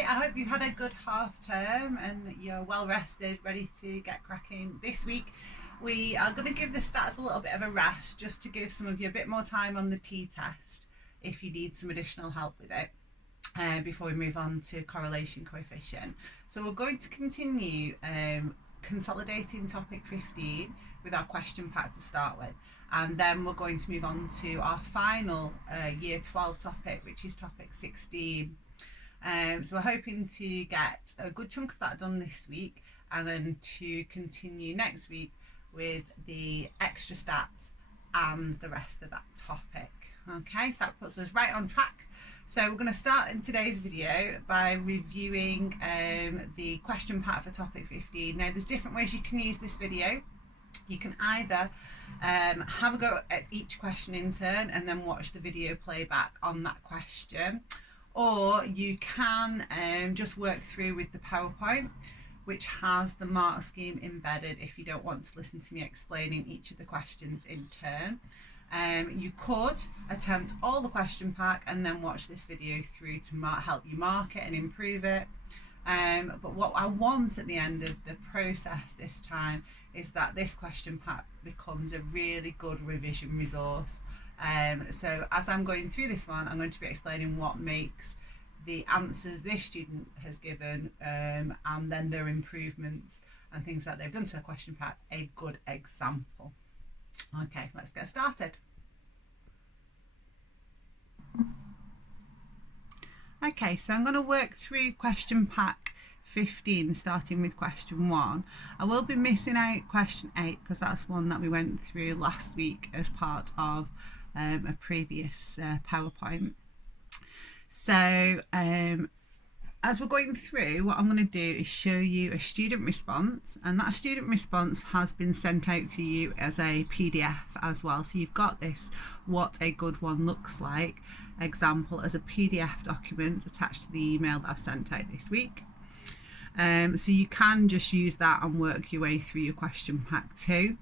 Hi, I hope you've had a good half term and you're well rested, ready to get cracking. This week we are going to give the stats a little bit of a rest just to give some of you a bit more time on the t-test if you need some additional help with it before we move on to correlation coefficient. So we're going to continue consolidating topic 15 with our question pack to start with, and then we're going to move on to our final year 12 topic, which is topic 16. So we're hoping to get a good chunk of that done this week and then to continue next week with the extra stats and the rest of that topic. Okay, so that puts us right on track. So we're going to start in today's video by reviewing the question pack for topic 15. Now there's different ways you can use this video. You can either have a go at each question in turn and then watch the video playback on that question, or you can just work through with the PowerPoint, which has the mark scheme embedded if you don't want to listen to me explaining each of the questions in turn. You could attempt all the question pack and then watch this video through to help you mark it and improve it. But what I want at the end of the process this time is that this question pack becomes a really good revision resource. So as I'm going through this one, I'm going to be explaining what makes the answers this student has given and then their improvements and things that they've done to the question pack a good example. Okay, let's get started. Okay, so I'm going to work through question pack 15, starting with question 1. I will be missing out question 8 because that's one that we went through last week as part of a previous PowerPoint. So as we're going through, what I'm going to do is show you a student response, and that student response has been sent out to you as a PDF as well. So you've got this what a good one looks like example as a PDF document attached to the email that I've sent out this week. So you can just use that and work your way through your question pack too.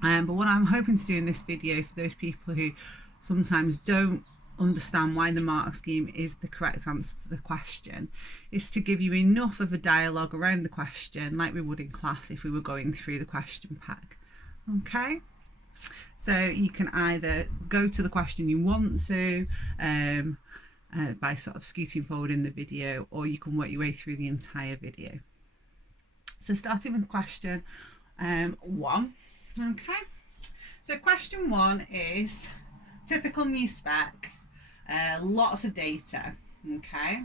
But what I'm hoping to do in this video, for those people who sometimes don't understand why the mark scheme is the correct answer to the question, is to give you enough of a dialogue around the question like we would in class if we were going through the question pack. Okay, so you can either go to the question you want to by sort of scooting forward in the video, or you can work your way through the entire video. So starting with question 1. Okay, so question 1 is typical new spec, lots of data. Okay,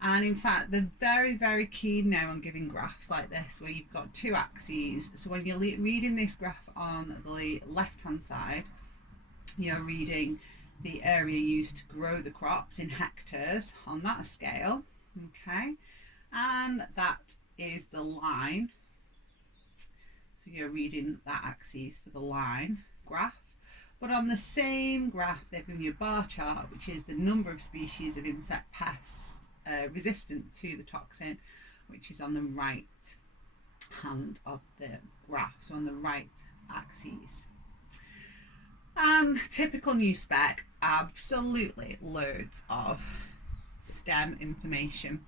and in fact they're very keen now on giving graphs like this where you've got two axes. So when you're reading this graph on the left hand side, you're reading the area used to grow the crops in hectares on that scale. Okay, and that is the line. So you're reading that axis for the line graph. But on the same graph, they've given you a bar chart, which is the number of species of insect pests resistant to the toxin, which is on the right hand of the graph, so on the right axis. And typical new spec, absolutely loads of STEM information.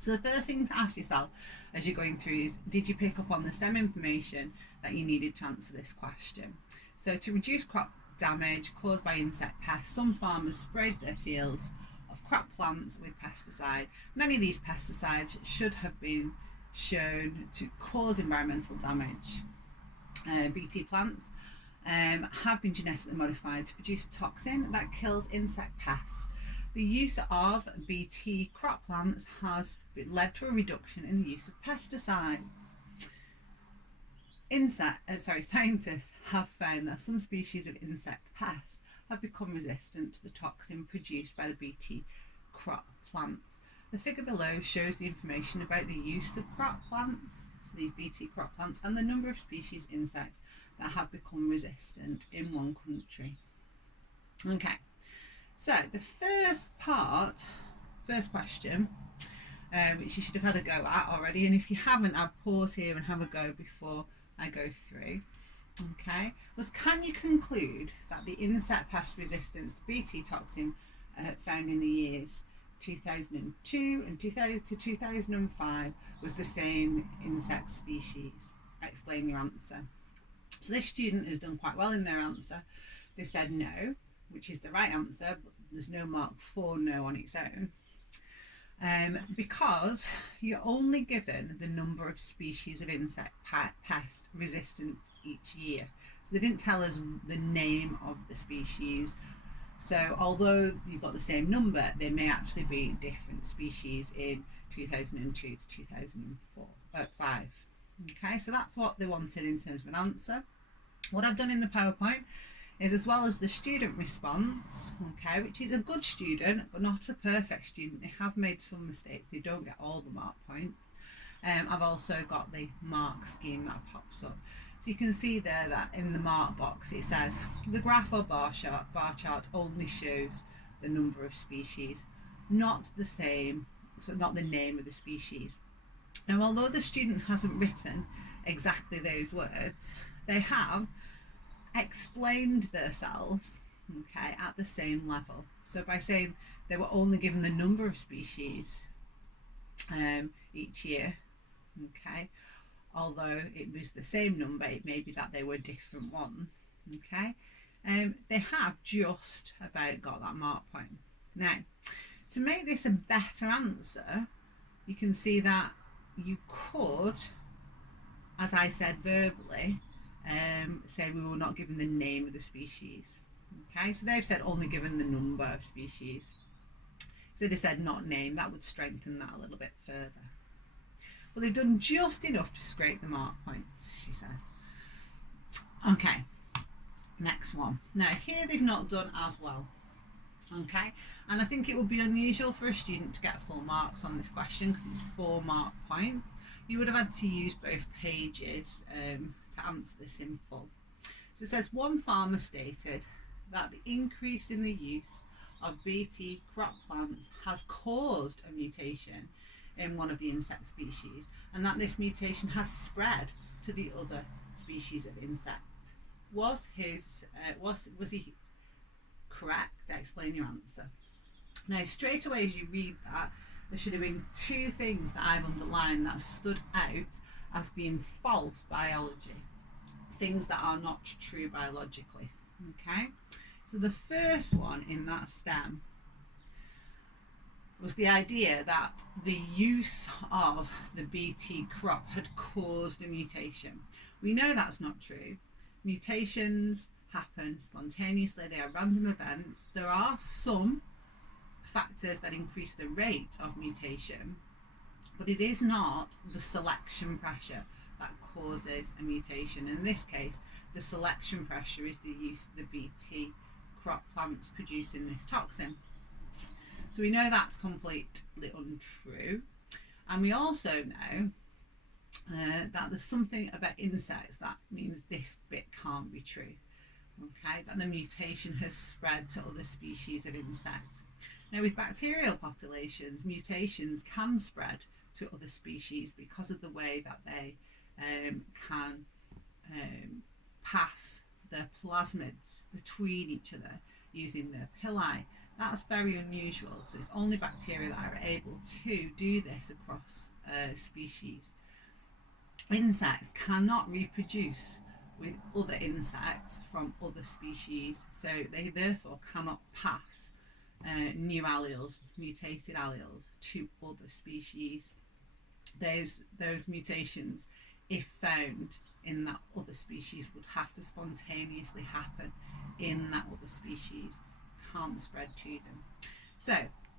So the first thing to ask yourself as you're going through is, did you pick up on the STEM information that you needed to answer this question? So to reduce crop damage caused by insect pests, some farmers sprayed their fields of crop plants with pesticide. Many of these pesticides should have been shown to cause environmental damage. BT plants have been genetically modified to produce a toxin that kills insect pests. The use of BT crop plants has led to a reduction in the use of pesticides. Scientists have found that some species of insect pests have become resistant to the toxin produced by the BT crop plants. The figure below shows the information about the use of crop plants, so these BT crop plants, and the number of species insects that have become resistant in one country. Okay, so the first question, which you should have had a go at already, and if you haven't, I'll pause here and have a go before I go through. Okay, was, can you conclude that the insect pest resistance to BT toxin found in the years 2002 and 2000 to 2005 was the same insect species. Explain your answer. So this student has done quite well in their answer. They said no, which is the right answer, but there's no mark for no on its own. Because you're only given the number of species of insect pest resistant each year. So they didn't tell us the name of the species. So although you've got the same number, there may actually be different species in 2002 to 2005. Okay, so that's what they wanted in terms of an answer. What I've done in the PowerPoint is, as well as the student response, okay, which is a good student but not a perfect student. They have made some mistakes. They don't get all the mark points. I've also got the mark scheme that pops up. So you can see there that in the mark box it says the graph or bar chart only shows the number of species, not the same, so not the name of the species. Now, although the student hasn't written exactly those words, they have explained themselves, okay, at the same level. So by saying they were only given the number of species each year, okay, although it was the same number, it may be that they were different ones, okay, they have just about got that mark point. Now, to make this a better answer, you can see that you could, as I said verbally, say we were not given the name of the species. Okay, so they've said only given the number of species. If they'd have said not named, that would strengthen that a little bit further. Well, they've done just enough to scrape the mark points, she says. Okay, next one. Now here they've not done as well. Okay, and I think it would be unusual for a student to get full marks on this question because it's 4 mark points. You would have had to use both pages to answer this in full. So it says one farmer stated that the increase in the use of Bt crop plants has caused a mutation in one of the insect species, and that this mutation has spread to the other species of insect. Was he correct? Explain your answer. Now, straight away as you read that, there should have been 2 things that I've underlined that stood out as being false biology, things that are not true biologically. Okay, so the first one in that stem was the idea that the use of the Bt crop had caused a mutation. We know that's not true. Mutations happen spontaneously, they are random events. There are some factors that increase the rate of mutation, but it is not the selection pressure that causes a mutation. In this case, the selection pressure is the use of the Bt crop plants producing this toxin. So we know that's completely untrue, and we also know that there's something about insects that means this bit can't be true. Okay, that the mutation has spread to other species of insects. Now, with bacterial populations, mutations can spread to other species because of the way that they can pass their plasmids between each other using their pili. That's very unusual, so it's only bacteria that are able to do this across species. Insects cannot reproduce with other insects from other species, so they therefore cannot pass new alleles, mutated alleles, to other species. Those mutations, if found in that other species, would have to spontaneously happen in that other species, can't spread to them. So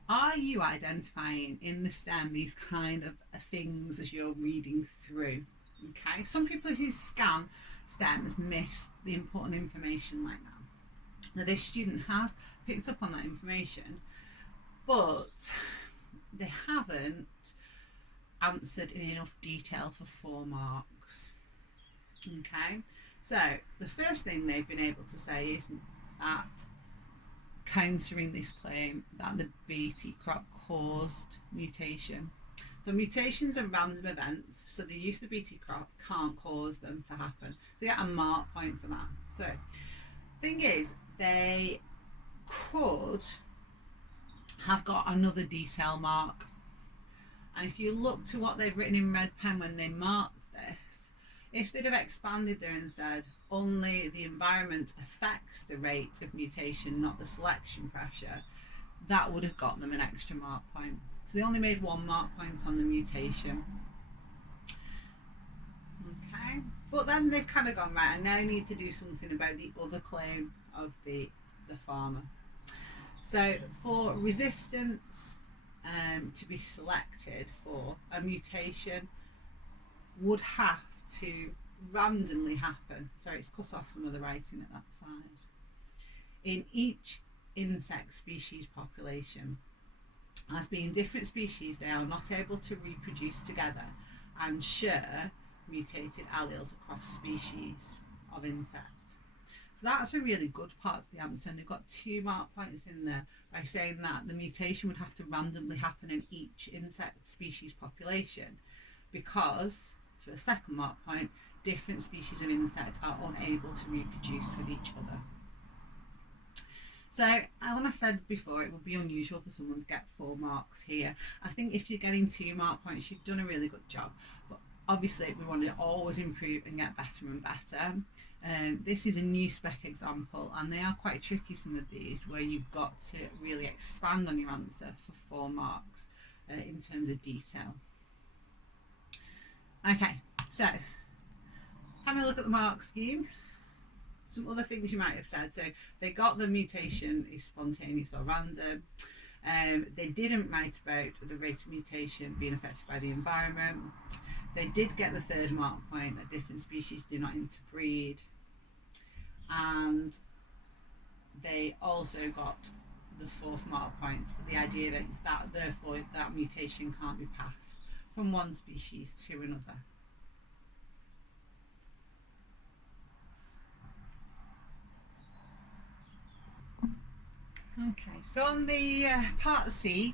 are you identifying in the stem these kind of things as you're reading through? Okay, some people who scan stems miss the important information like that. Now, this student has picked up on that information, but they haven't answered in enough detail for 4 marks. Okay, so the first thing they've been able to say is that countering this claim that the Bt crop caused mutation. So mutations are random events, so the use of the Bt crop can't cause them to happen. They get a mark point for that. So thing is, they could have got another detail mark. And if you look to what they've written in red pen when they marked this, if they'd have expanded there and said only the environment affects the rate of mutation, not the selection pressure, that would have got them an extra mark point. So they only made 1 mark point on the mutation. Okay, but then they've kind of gone, right, I now need to do something about the other claim of the farmer. So for resistance to be selected for, a mutation would have to randomly happen. Sorry, it's cut off some of the writing at that side. In each insect species population, as being different species, they are not able to reproduce together and share mutated alleles across species of insect. So that's a really good part of the answer, and they've got 2 mark points in there by saying that the mutation would have to randomly happen in each insect species population, because for the 2nd mark point, different species of insects are unable to reproduce with each other. So, when I said before, it would be unusual for someone to get 4 marks here. I think if you're getting 2 mark points, you've done a really good job. But obviously, we want to always improve and get better and better. This is a new spec example, and they are quite tricky, some of these, where you've got to really expand on your answer for 4 marks in terms of detail. Okay, so having a look at the mark scheme. Some other things you might have said. So they got the mutation is spontaneous or random. They didn't write about the rate of mutation being affected by the environment. They did get the 3rd mark point that different species do not interbreed. And they also got the 4th mark point, the idea that therefore that mutation can't be passed from one species to another. Okay, so on the part C,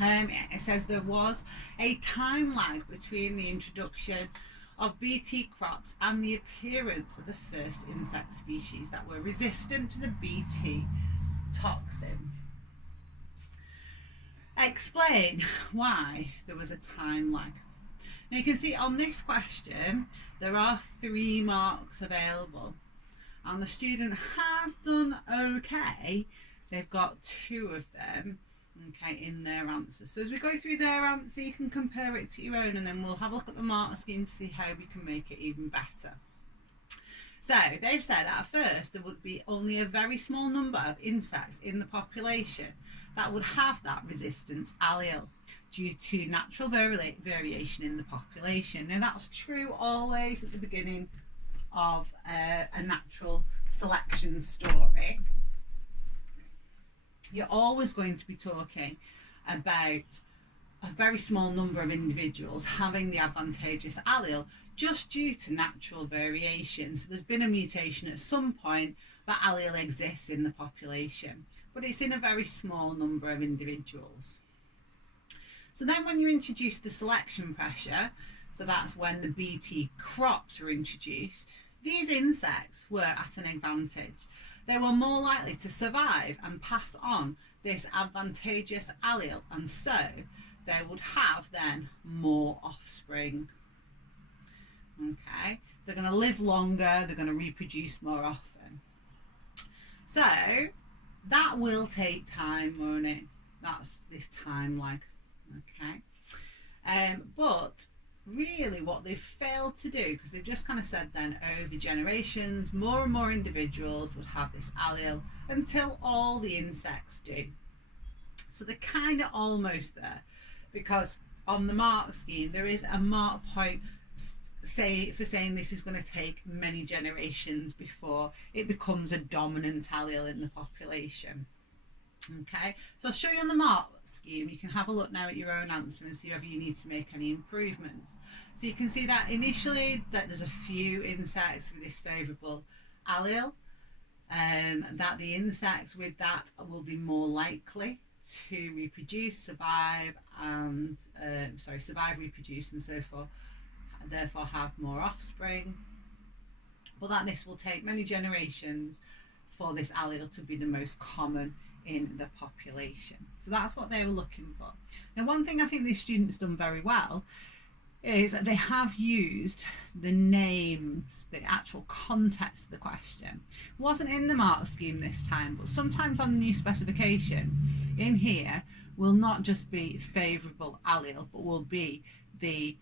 it says there was a time lag between the introduction of Bt crops and the appearance of the first insect species that were resistant to the Bt toxin. Explain why there was a time lag. Now you can see on this question there are 3 marks available, and the student has done okay. They've got 2 of them, okay, in their answer. So as we go through their answer, you can compare it to your own, and then we'll have a look at the mark scheme to see how we can make it even better. So they've said at first there would be only a very small number of insects in the population that would have that resistance allele due to natural variation in the population. Now that's true always at the beginning of a natural selection story. You're always going to be talking about a very small number of individuals having the advantageous allele just due to natural variation. So there's been a mutation at some point, that allele exists in the population, but it's in a very small number of individuals. So then when you introduce the selection pressure, so that's when the Bt crops were introduced, these insects were at an advantage. They were more likely to survive and pass on this advantageous allele, and so they would have then more offspring. Okay, they're going to live longer, they're going to reproduce more often. So that will take time, won't it? That's this time lag. Okay, but really what they've failed to do, because they've just kind of said then over generations more and more individuals would have this allele until all the insects do. So they're kind of almost there, because on the mark scheme there is a mark point for saying this is going to take many generations before it becomes a dominant allele in the population. Okay, so I'll show you on the mark scheme. You can have a look now at your own answer and see whether you need to make any improvements. So you can see that initially that there's a few insects with this favourable allele, that the insects with that will be more likely to reproduce, survive, reproduce, and so forth, therefore have more offspring. But that this will take many generations for this allele to be the most common in the population. So that's what they were looking for. Now, one thing I think this student's done very well is that they have used the names, the actual context of the question. It wasn't in the mark scheme this time, but sometimes on the new specification in here will not just be favourable allele, but will be the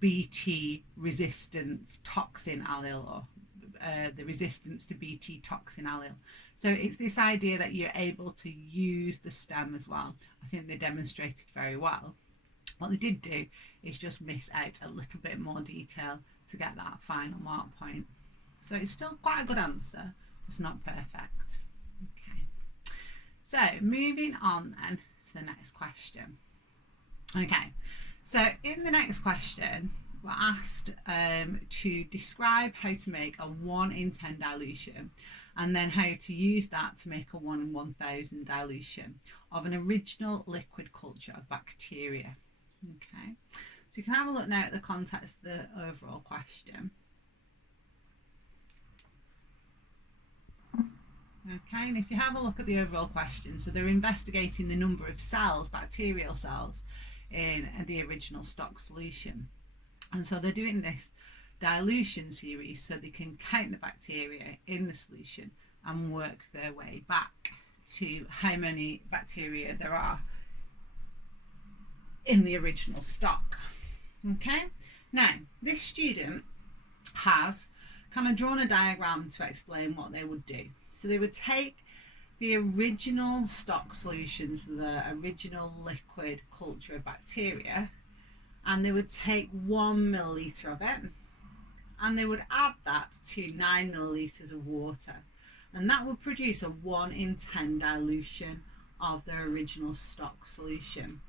Bt resistance toxin allele, or the resistance to Bt toxin allele. So it's this idea that you're able to use the stem as well. I think they demonstrated very well. What they did do is just miss out a little bit more detail to get that final mark point. So it's still quite a good answer, it's not perfect. Okay, so moving on then to the next question. Okay, so in the next question we're asked to describe how to make a 1 in 10 dilution, and then how to use that to make a 1 in 1000 dilution of an original liquid culture of bacteria. Okay, so you can have a look now at the context of the overall question. Okay, and if you have a look at the overall question, so they're investigating the number of cells, bacterial cells, in the original stock solution. And so they're doing this dilution series so they can count the bacteria in the solution and work their way back to how many bacteria there are in the original stock. Okay, now this student has kind of drawn a diagram to explain what they would do. So they would take the original stock solutions, the original liquid culture of bacteria, and they would take 1 milliliter of it and they would add that to 9 milliliters of water, and that would produce a 1 in 10 dilution of their original stock solution.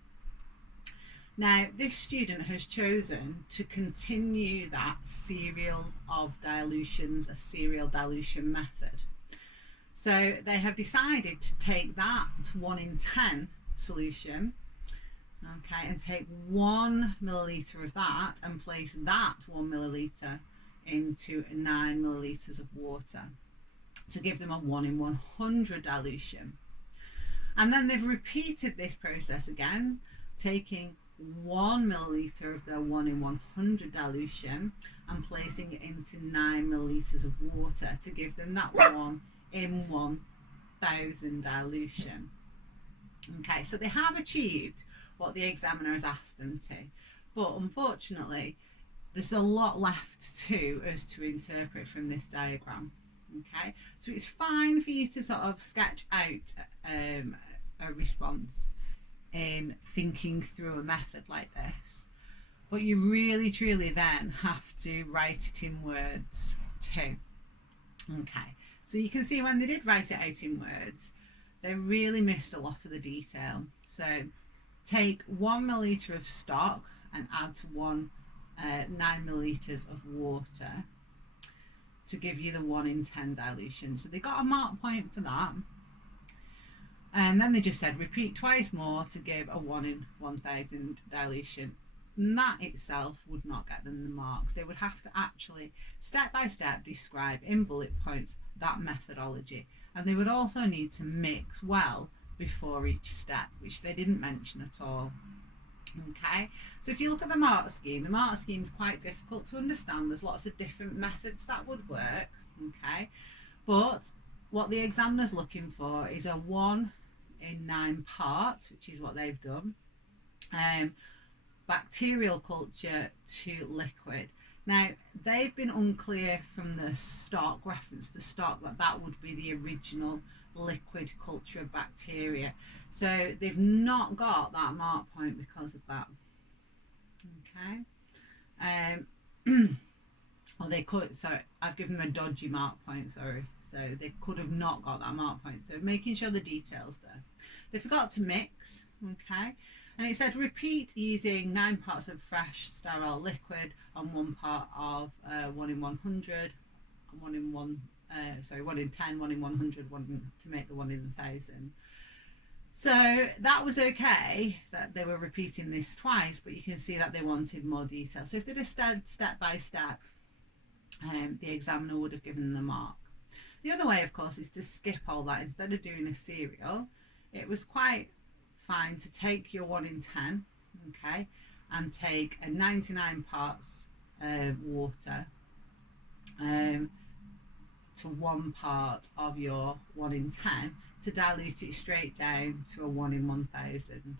Now, this student has chosen to continue that serial of dilutions, a serial dilution method. So they have decided to take that 1 in 10 solution, okay, and take 1 milliliter of that and place that 1 milliliter into 9 milliliters of water to give them a 1 in 100 dilution. And then they've repeated this process again, taking 1 milliliter of their 1 in 100 dilution and placing it into 9 milliliters of water to give them that 1 in 1000 dilution. Okay, so they have achieved what the examiner has asked them to, but unfortunately there's a lot left to us to interpret from this diagram. Okay, so it's fine for you to sort of sketch out a response in thinking through a method like this, but you really truly then have to write it in words too. Okay, so you can see when they did write it out in words, they really missed a lot of the detail. So take 1 milliliter of stock and add to 9 milliliters of water to give you the 1 in 10 dilution. So they got a mark point for that. And then they just said repeat twice more to give a 1 in 1000 dilution. And that itself would not get them the marks. They would have to actually step by step describe in bullet points that methodology. And they would also need to mix well before each step, which they didn't mention at all. Okay, so if you look at the mark scheme is quite difficult to understand. There's lots of different methods that would work. Okay, but what the examiner's looking for is a 1 in 9 parts, which is what they've done. Bacterial culture to liquid. Now, they've been unclear from the stock, reference to stock, that would be the original liquid culture of bacteria. So they've not got that mark point because of that. Okay. Or they could, so I've given them a dodgy mark point, sorry. So they could have not got that mark point. So making sure the details there. They forgot to mix, okay. And it said repeat using 9 parts of fresh sterile liquid and 1 part of 1 in 100, 1 in 10, 1 in 100, to make the 1 in 1000. So that was okay that they were repeating this twice, but you can see that they wanted more detail. So if they'd have step by step, the examiner would have given them the mark. The other way, of course, is to skip all that. Instead of doing a serial, it was quite fine to take your 1 in 10, okay, and take a 99 parts water to 1 part of your 1 in 10 to dilute it straight down to a 1 in 1000.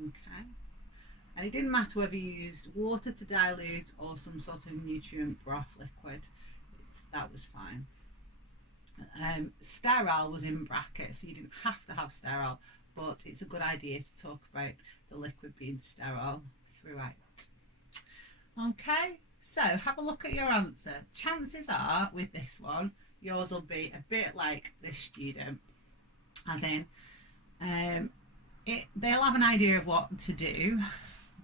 Okay, and it didn't matter whether you used water to dilute or some sort of nutrient broth liquid, that was fine. Sterile was in brackets, so you didn't have to have sterile, but it's a good idea to talk about the liquid being sterile throughout. Okay, so have a look at your answer. Chances are with this one, yours will be a bit like this student, as in they'll have an idea of what to do,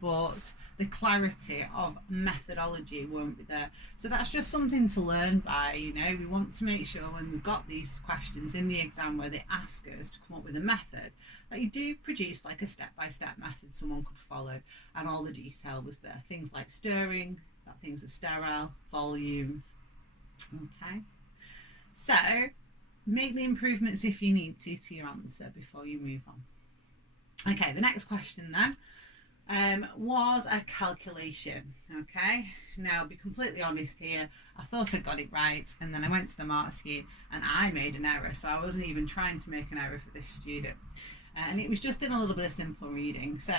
but the clarity of methodology won't be there. So that's just something to learn by, you know. We want to make sure when we've got these questions in the exam where they ask us to come up with a method, that you do produce like a step-by-step method someone could follow, and all the detail was there. Things like stirring, that things are sterile, volumes. Okay, so make the improvements if you need to your answer before you move on. Okay, the next question then was a calculation. Okay, now I'll be completely honest here, I thought I got it right, and then I went to the mark scheme and I made an error, so I wasn't even trying to make an error for this student, and it was just in a little bit of simple reading. So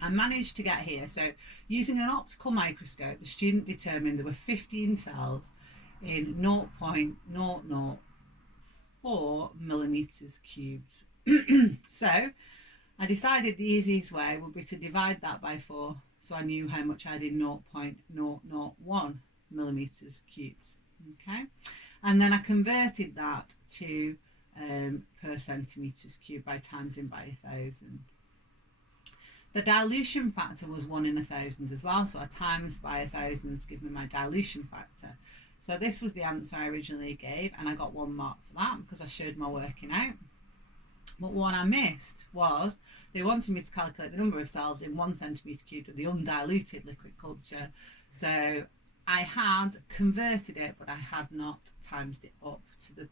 I managed to get here. So using an optical microscope, the student determined there were 15 cells in 0.004 millimeters cubed. So I decided the easiest way would be to divide that by 4, so I knew how much I did 0.001 millimeters cubed. Okay, and then I converted that to per centimeters cubed by timesing by 1,000. The dilution factor was 1 in 1,000 as well, so I times by 1,000 to give me my dilution factor. So this was the answer I originally gave, and I got 1 mark for that because I showed my working out. But what I missed was they wanted me to calculate the number of cells in 1 centimetre cubed of the undiluted liquid culture. So I had converted it, but I had not times it up to the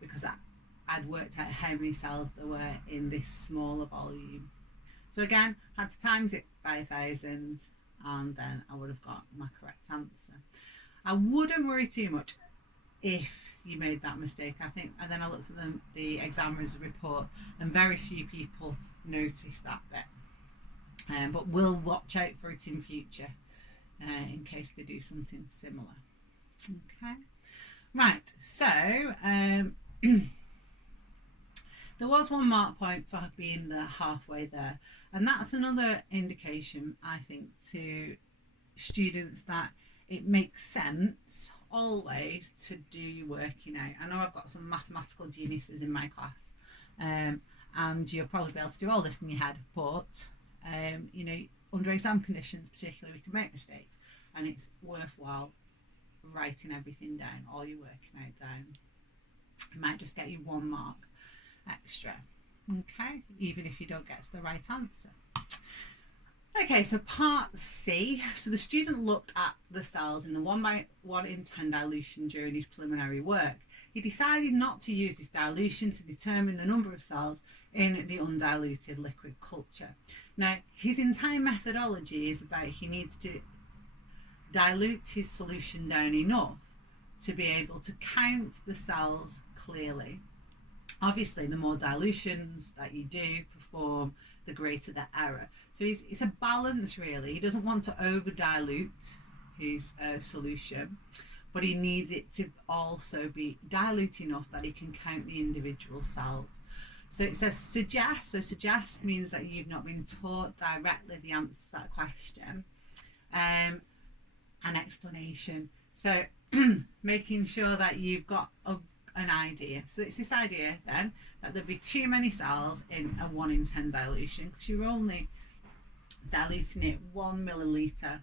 because I'd worked out how many cells there were in this smaller volume. So again, had to times it by 1,000, and then I would have got my correct answer. I wouldn't worry too much if you made that mistake, I think. And then I looked at the examiner's report, and very few people noticed that bit. But we'll watch out for it in future in case they do something similar. Okay, right, so there was 1 mark point for being the halfway there, and that's another indication, I think, to students that it makes sense always to do your working out. I know I've got some mathematical geniuses in my class, and you'll probably be able to do all this in your head, but you know, under exam conditions particularly, we can make mistakes, and it's worthwhile writing everything down, all your working out down. It might just get you 1 mark extra, okay, even if you don't get the right answer. Okay, so part C. So the student looked at the cells in the 1 in 10 dilution during his preliminary work. He decided not to use this dilution to determine the number of cells in the undiluted liquid culture. Now, his entire methodology is about he needs to dilute his solution down enough to be able to count the cells clearly. Obviously, the more dilutions that you do perform, the greater the error. So it's a balance, really. He doesn't want to over dilute his solution, but he needs it to also be dilute enough that he can count the individual cells. So it says suggest. So suggest means that you've not been taught directly the answer to that question. An explanation. So making sure that you've got an idea. So it's this idea then that there'll be too many cells in a 1 in 10 dilution, because you're only diluting it 1 milliliter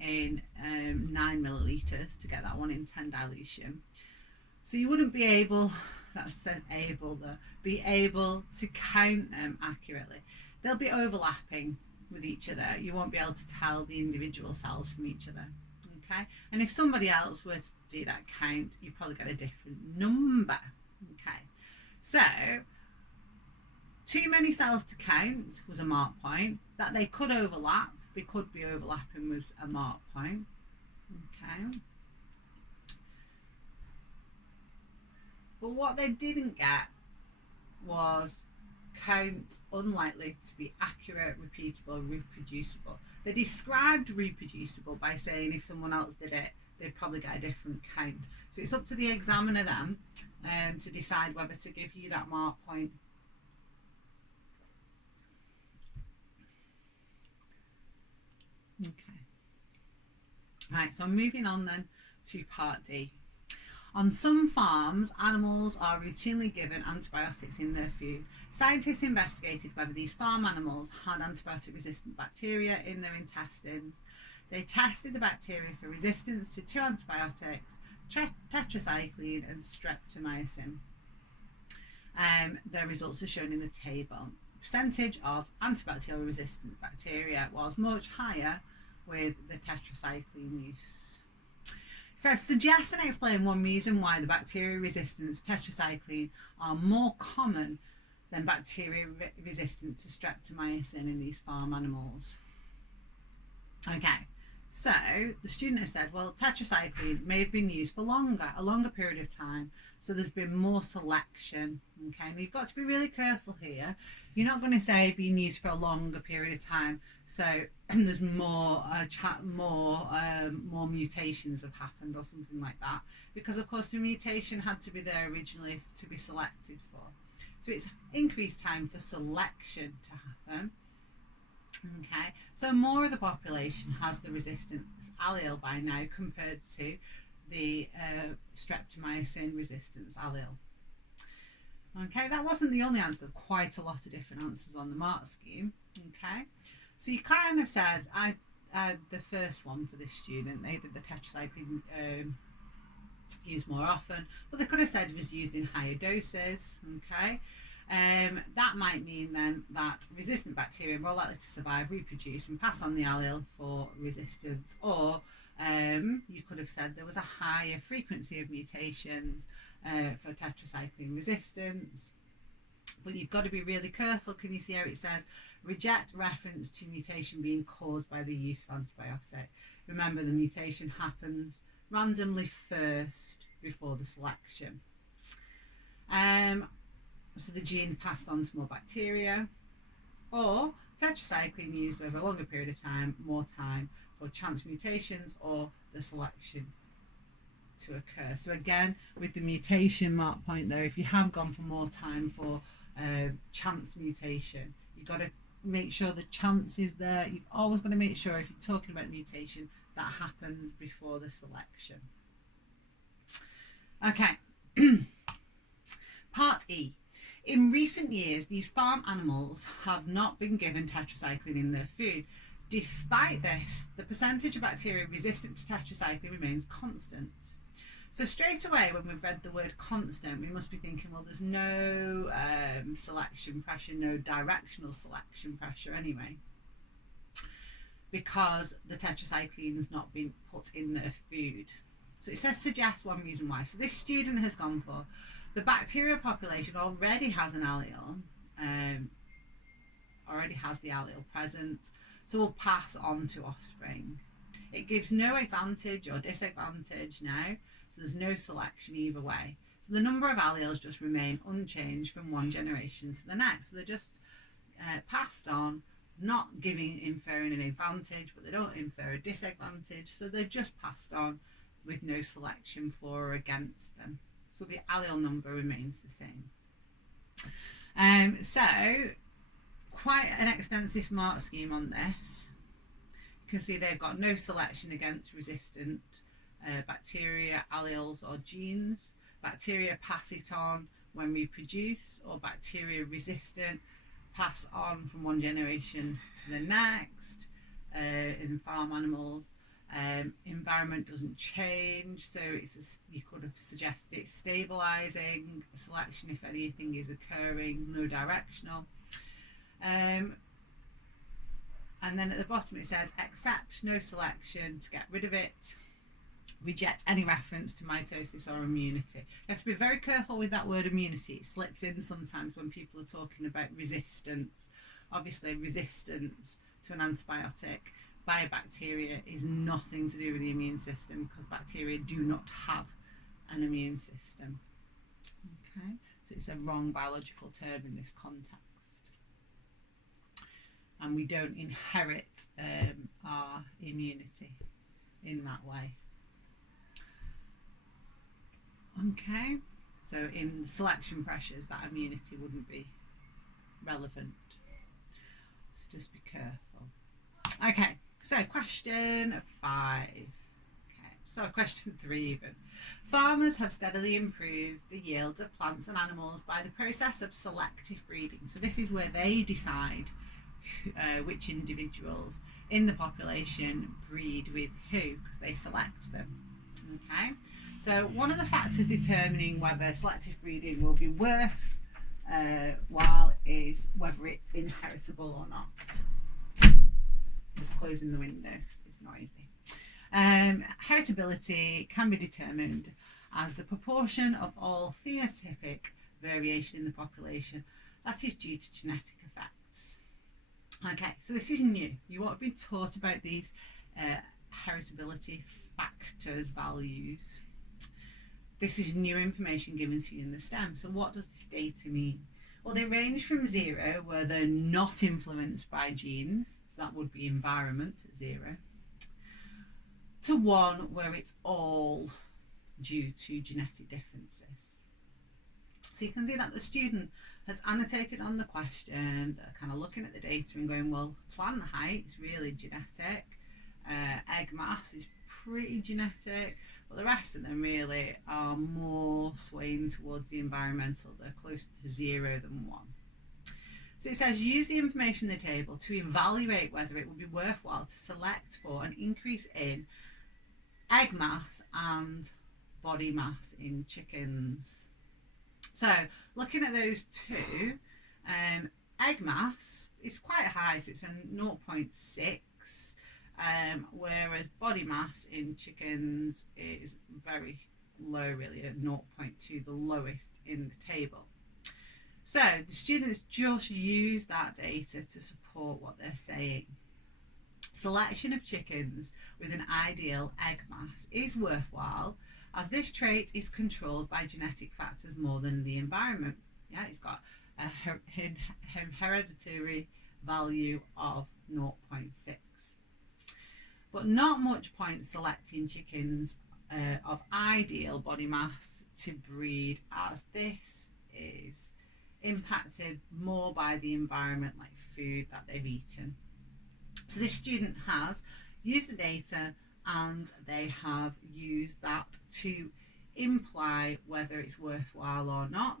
in 9 milliliters to get that 1 in 10 dilution. So you wouldn't be able, that says able there, be able to count them accurately. They'll be overlapping with each other. You won't be able to tell the individual cells from each other. Okay, and if somebody else were to do that count, you'd probably get a different number. Okay, so too many cells to count was a mark point. That they could overlap, they could be overlapping, was a mark point. Okay. But what they didn't get was count unlikely to be accurate, repeatable, reproducible. They described reproducible by saying if someone else did it, they'd probably get a different count. So it's up to the examiner then to decide whether to give you that mark point. Okay. Right, so I'm moving on then to part D. On some farms, animals are routinely given antibiotics in their food. Scientists investigated whether these farm animals had antibiotic-resistant bacteria in their intestines. They tested the bacteria for resistance to two antibiotics, tetracycline and streptomycin. The results are shown in the table. The percentage of antibacterial-resistant bacteria was much higher with the tetracycline use. So suggest and explain one reason why the bacteria resistant to tetracycline are more common than bacteria resistant to streptomycin in these farm animals. Okay, so the student has said, well, tetracycline may have been used for a longer period of time, so there's been more selection. Okay, and you've got to be really careful here. You're not going to say being used for a longer period of time, so there's more mutations have happened or something like that, because of course the mutation had to be there originally to be selected for. So it's increased time for selection to happen. Okay, so more of the population has the resistance allele by now compared to the streptomycin resistance allele. Okay, that wasn't the only answer. Quite a lot of different answers on the mark scheme. Okay, so you kind of said, the first one for this student, they did the tetracycline used more often, but they could have said it was used in higher doses. Okay, that might mean then that resistant bacteria are more likely to survive, reproduce, and pass on the allele for resistance, or you could have said there was a higher frequency of mutations for tetracycline resistance. But you've got to be really careful. Can you see how it says reject reference to mutation being caused by the use of antibiotic? Remember, the mutation happens randomly first before the selection. So the gene passed on to more bacteria, or tetracycline used over a longer period of time, more time for chance mutations or the selection to occur. So again, with the mutation mark point there, if you have gone for more time for chance mutation, you've got to make sure the chance is there. You've always got to make sure, if you're talking about mutation, that happens before the selection. Okay. Part E. In recent years, these farm animals have not been given tetracycline in their food. Despite this, the percentage of bacteria resistant to tetracycline remains constant. So straight away, when we've read the word constant, we must be thinking, well, there's no selection pressure, no directional selection pressure anyway, because the tetracycline has not been put in their food. So it says suggest one reason why. So this student has gone for the bacterial population already has an allele, already has the allele present, so will pass on to offspring. It gives no advantage or disadvantage now, so there's no selection either way. So the number of alleles just remain unchanged from one generation to the next. So they're just passed on, not inferring an advantage, but they don't infer a disadvantage. So they're just passed on with no selection for or against them. So the allele number remains the same. So quite an extensive mark scheme on this. You can see they've got no selection against resistant bacteria, alleles or genes. Bacteria pass it on when reproduce, or bacteria resistant pass on from one generation to the next in farm animals. Environment doesn't change, so you could have suggested it's stabilizing. Selection, if anything, is occurring, no directional. And then at the bottom it says accept no selection to get rid of it. reject any reference to mitosis or immunity. You have to be very careful with that word immunity. It slips in sometimes when people are talking about resistance. Obviously, resistance to an antibiotic by a bacteria is nothing to do with the immune system, because bacteria do not have an immune system. Okay, so it's a wrong biological term in this context. And we don't inherit our immunity in that way. Okay, so in selection pressures, that immunity wouldn't be relevant. So just be careful. Okay, so question 5. Okay, so question 3 even. Farmers have steadily improved the yields of plants and animals by the process of selective breeding. So this is where they decide which individuals in the population breed with who, because they select them. Okay, so one of the factors determining whether selective breeding will be worthwhile is whether it's inheritable or not. Just closing the window, it's noisy. Heritability can be determined as the proportion of all phenotypic variation in the population that is due to genetic effects. Okay, so this is new. You won't have been taught about these heritability factors, values. This is new information given to you in the STEM. So what does this data mean? Well, they range from 0, where they're not influenced by genes, so that would be environment, 0, to 1, where it's all due to genetic differences. So you can see that the student has annotated on the question, kind of looking at the data and going, well, plant height is really genetic, egg mass is pretty genetic, but the rest of them really are more swaying towards the environmental. They're closer to 0 than 1. So it says, use the information in the table to evaluate whether it would be worthwhile to select for an increase in egg mass and body mass in chickens. So looking at those two, egg mass is quite high, so it's a 0.6, whereas body mass in chickens is very low, really, at 0.2, the lowest in the table. So the students just use that data to support what they're saying. Selection of chickens with an ideal egg mass is worthwhile, as this trait is controlled by genetic factors more than the environment. Yeah, it's got a hereditary value of 0.6. But not much point selecting chickens of ideal body mass to breed, as this is impacted more by the environment, like food that they've eaten. So this student has used the data and they have used that to imply whether it's worthwhile or not.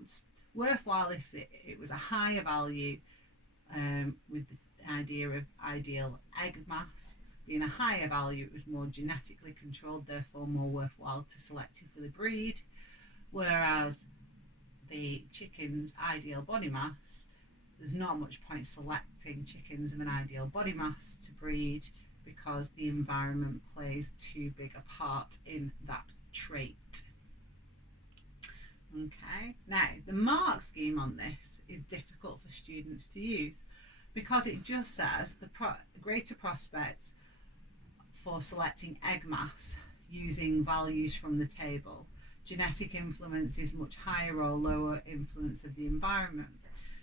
Worthwhile if it was a higher value, with the idea of ideal egg mass being a higher value, it was more genetically controlled, therefore more worthwhile to select it for the breed. Whereas the chicken's ideal body mass, there's not much point selecting chickens of an ideal body mass to breed, because the environment plays too big a part in that trait. Okay, now the mark scheme on this is difficult for students to use, because it just says the greater prospect for selecting egg mass using values from the table. Genetic influence is much higher or lower influence of the environment.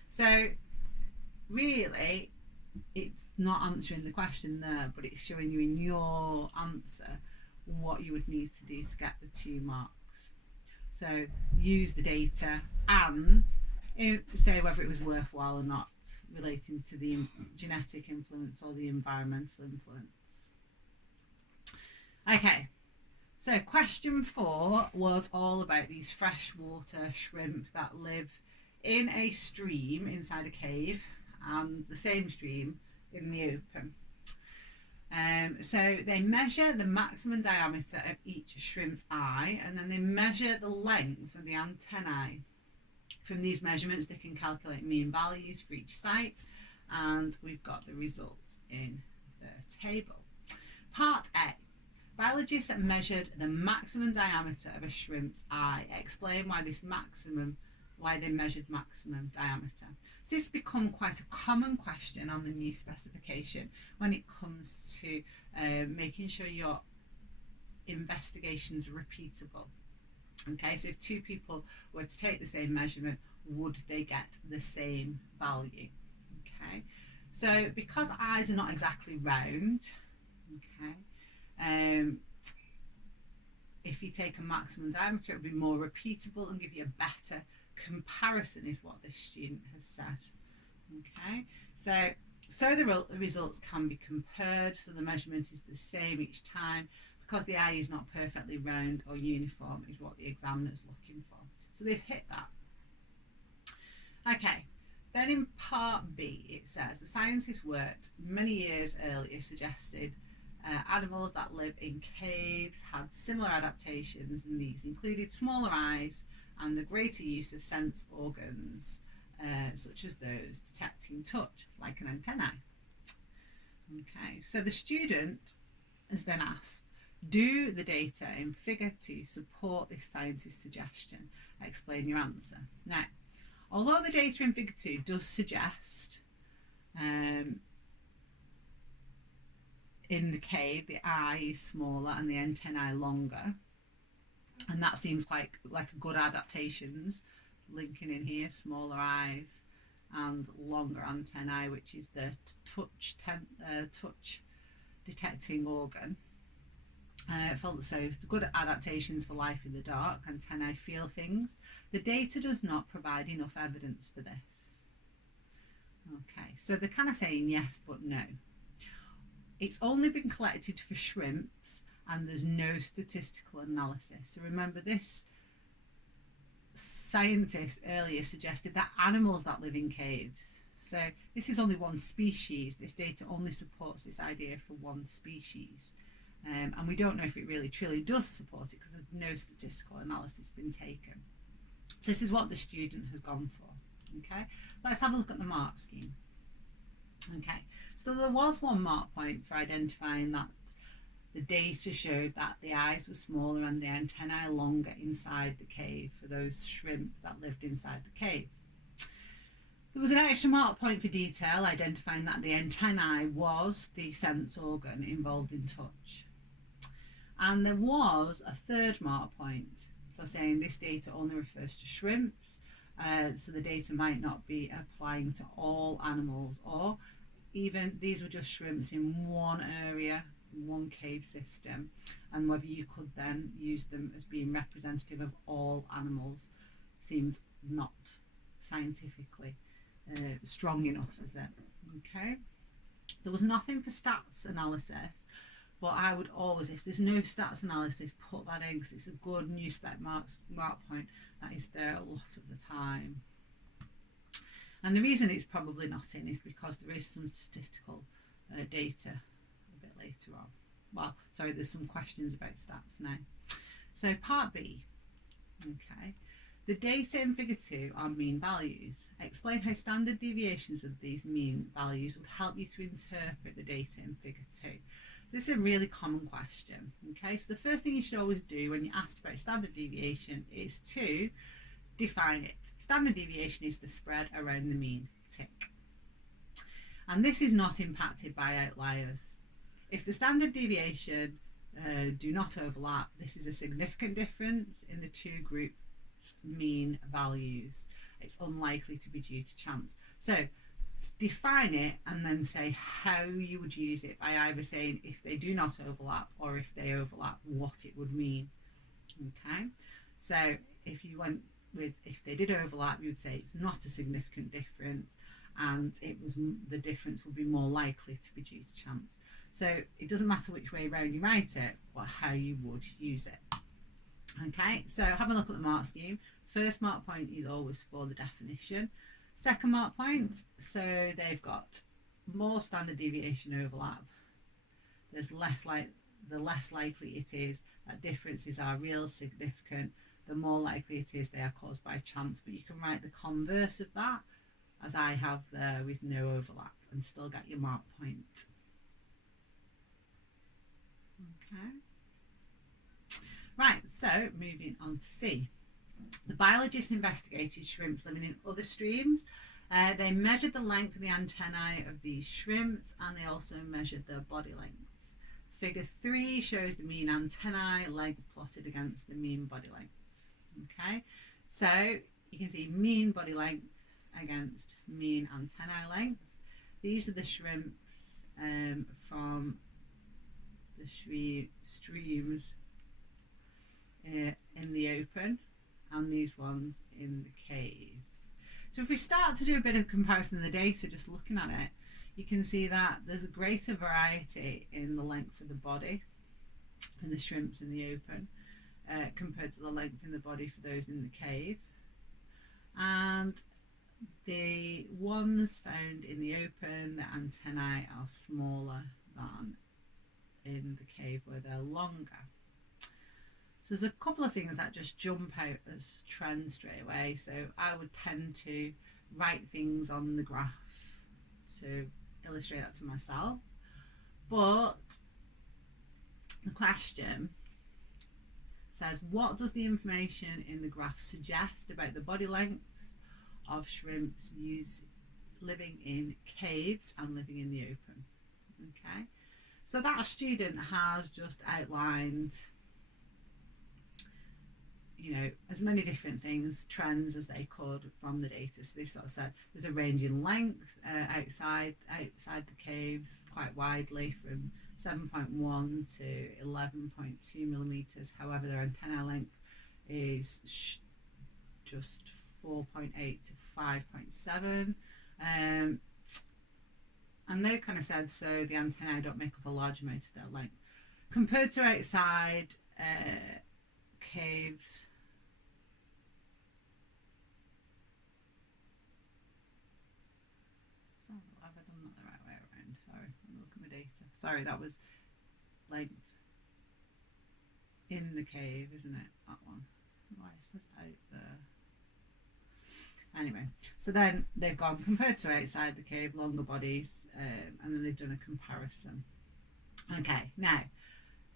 So really, it's not answering the question there, but it's showing you in your answer what you would need to do to get the 2 marks. So use the data and say whether it was worthwhile or not, relating to the genetic influence or the environmental influence. Okay, so question 4 was all about these freshwater shrimp that live in a stream inside a cave, and the same stream in the open. So they measure the maximum diameter of each shrimp's eye, and then they measure the length of the antennae. From these measurements, they can calculate mean values for each site, and we've got the results in the table. Part A. Biologists measured the maximum diameter of a shrimp's eye. Explain why they measured maximum diameter. So this has become quite a common question on the new specification when it comes to making sure your investigations are repeatable. Okay, so if two people were to take the same measurement, would they get the same value? Okay, so because eyes are not exactly round, okay, if you take a maximum diameter, it would be more repeatable and give you a better comparison, is what the student has said. Okay, so the results can be compared, so the measurement is the same each time, because the eye is not perfectly round or uniform, is what the examiner's looking for. So they've hit that. Okay, then in part B it says the scientists worked many years earlier suggested animals that live in caves had similar adaptations, and these included smaller eyes and the greater use of sense organs, such as those detecting touch, like an antennae. Okay, so the student is then asked, do the data in figure 2 support this scientist's suggestion? Explain your answer. Now, although the data in figure 2 does suggest in the cave the eye is smaller and the antennae longer, and that seems quite like a good adaptations, linking in here smaller eyes and longer antennae, which is the touch detecting organ. So the good adaptations for life in the dark, antennae feel things. The data does not provide enough evidence for this. Okay, so they're kind of saying yes but no. It's only been collected for shrimps and there's no statistical analysis. So remember, this scientist earlier suggested that animals that live in caves. So this is only one species. This data only supports this idea for one species. And we don't know if it really truly does support it because there's no statistical analysis been taken. So this is what the student has gone for. Okay, let's have a look at the mark scheme. Okay, so there was 1 mark point for identifying that the data showed that the eyes were smaller and the antennae longer inside the cave for those shrimp that lived inside the cave. There was an extra mark point for detail, identifying that the antennae was the sense organ involved in touch. And there was a 3rd mark point for saying this data only refers to shrimps, so the data might not be applying to all animals, or even these were just shrimps in one area, one cave system, and whether you could then use them as being representative of all animals seems not scientifically strong enough, is it? Okay, there was nothing for stats analysis, but I would always, if there's no stats analysis, put that in, because it's a good new spec mark point that is there a lot of the time. And the reason it's probably not in is because there is some statistical data a bit later on. Well, sorry, there's some questions about stats now. So part B, okay. The data in figure 2 are mean values. Explain how standard deviations of these mean values would help you to interpret the data in figure 2. This is a really common question. Okay, so the first thing you should always do when you're asked about standard deviation is to define it. Standard deviation is the spread around the mean, tick. And this is not impacted by outliers. If the standard deviation do not overlap, this is a significant difference in the two groups' mean values. It's unlikely to be due to chance. So define it and then say how you would use it by either saying if they do not overlap or if they overlap, what it would mean. Okay, so if you went with if they did overlap, you would say it's not a significant difference, and the difference would be more likely to be due to chance. So it doesn't matter which way around you write it, but how you would use it. Okay, so have a look at the mark scheme. First mark point is always for the definition. Second mark point, so they've got more standard deviation overlap. The less likely it is that differences are real significant, the more likely it is they are caused by chance. But you can write the converse of that, as I have there, with no overlap, and still get your mark point. Okay. Right, so moving on to C. The biologists investigated shrimps living in other streams. They measured the length of the antennae of these shrimps, and they also measured their body length. Figure 3 shows the mean antennae length plotted against the mean body length. Okay, so you can see mean body length against mean antennae length. These are the shrimps from the streams in the open, and these ones in the caves. So if we start to do a bit of comparison of the data, just looking at it, you can see that there's a greater variety in the length of the body for the shrimps in the open compared to the length in the body for those in the cave. And the ones found in the open, the antennae are smaller than in the cave where they're longer. So there's a couple of things that just jump out as trends straight away. So I would tend to write things on the graph to illustrate that to myself. But the question says, what does the information in the graph suggest about the body lengths of shrimps living in caves and living in the open? Okay, so that student has just outlined, you know, as many different things, trends as they could from the data. So they sort of said there's a range in length outside the caves quite widely, from 7.1 to 11.2 millimeters. However, their antenna length is just 4.8 to 5.7. And they kind of said, so the antennae don't make up a large amount of their length. Compared to outside caves, have I done that the right way around? Sorry, let me look at my data. Sorry, that was length in the cave, isn't it? That one. Why is this out there? Anyway, so then they've gone compared to outside the cave, longer bodies, and then they've done a comparison. Okay, now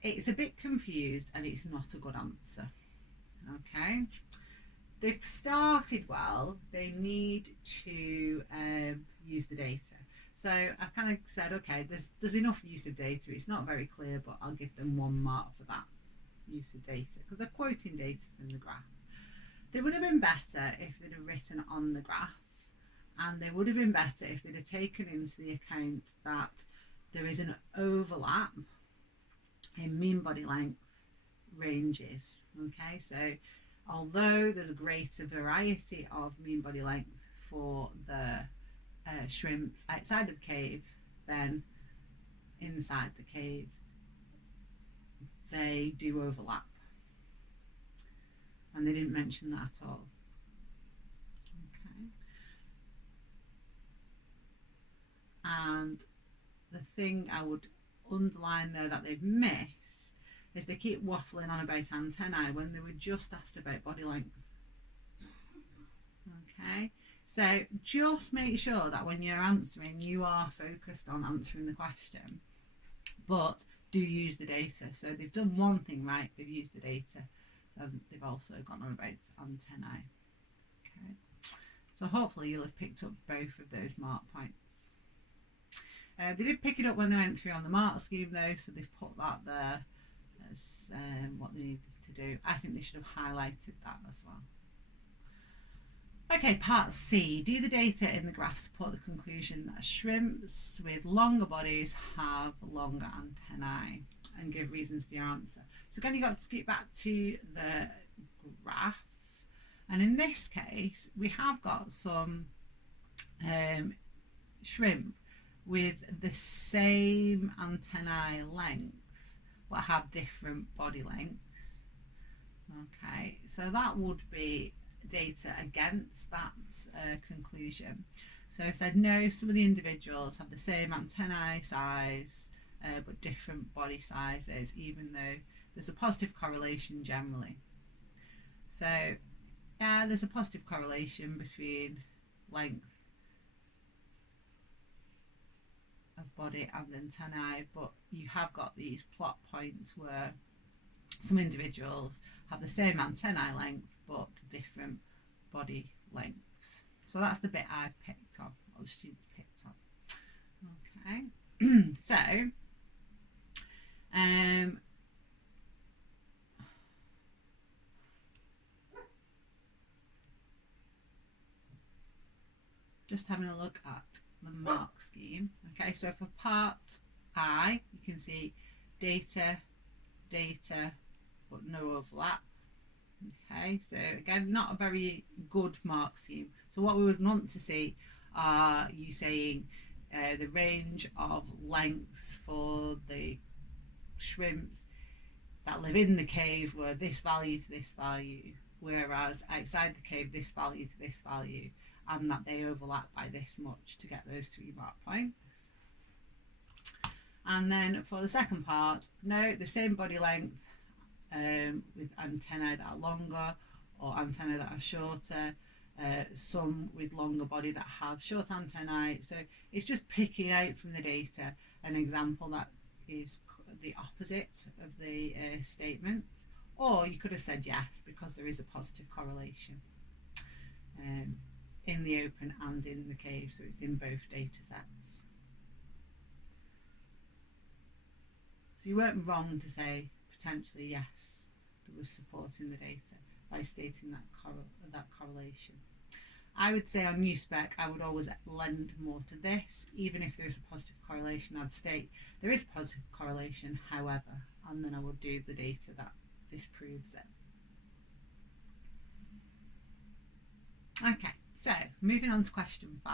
it's a bit confused and it's not a good answer. Okay, they've started well, they need to use the data. So I've kind of said, okay, there's enough use of data, it's not very clear, but I'll give them 1 mark for that use of data because they're quoting data from the graph. They would have been better if they'd have written on the graph, and they would have been better if they'd have taken into the account that there is an overlap in mean body length ranges. Okay, so although there's a greater variety of mean body length for the shrimps outside of the cave than inside the cave, they do overlap. And they didn't mention that at all. Okay. And the thing I would underline there that they've missed is they keep waffling on about antennae when they were just asked about body length. Okay, so just make sure that when you're answering, you are focused on answering the question, but do use the data. So they've done one thing right, they've used the data. They've also gone on about antennae. Okay, so hopefully you'll have picked up both of those mark points. They did pick it up when they went through on the mark scheme though, so they've put that there as what they needed to do. I think they should have highlighted that as well. Okay, part C. Do the data in the graph support the conclusion that shrimps with longer bodies have longer antennae? And give reasons for your answer. So again, you've got to skip back to the graphs. And in this case, we have got some shrimp with the same antennae length, but have different body lengths. Okay, so that would be data against that conclusion. So I said no, some of the individuals have the same antennae size, but different body sizes, even though there's a positive correlation generally. So yeah, there's a positive correlation between length of body and antennae, but you have got these plot points where Some individuals have the same antennae length but different body lengths. So that's the bit I've picked up, or the students picked up. Okay, so just having a look at the mark scheme. Okay, so for part I, you can see data, but no overlap. Okay, so again, not a very good mark scheme. So what we would want to see are you saying the range of lengths for the shrimps that live in the cave were this value to this value, whereas outside the cave this value to this value, and that they overlap by this much to get those 3 mark points. And then for the second part, note the same body length with antennae that are longer or antennae that are shorter, some with longer body that have short antennae. So it's just picking out from the data an example that is the opposite of the statement, or you could have said yes because there is a positive correlation in the open and in the cave, so it's in both data sets. So you weren't wrong to say potentially yes, there was support in the data by stating that correlation. I would say on NewSpec, I would always lend more to this. Even if there's a positive correlation, I'd state there is a positive correlation, however, and then I would do the data that disproves it. Okay, so moving on to question 5.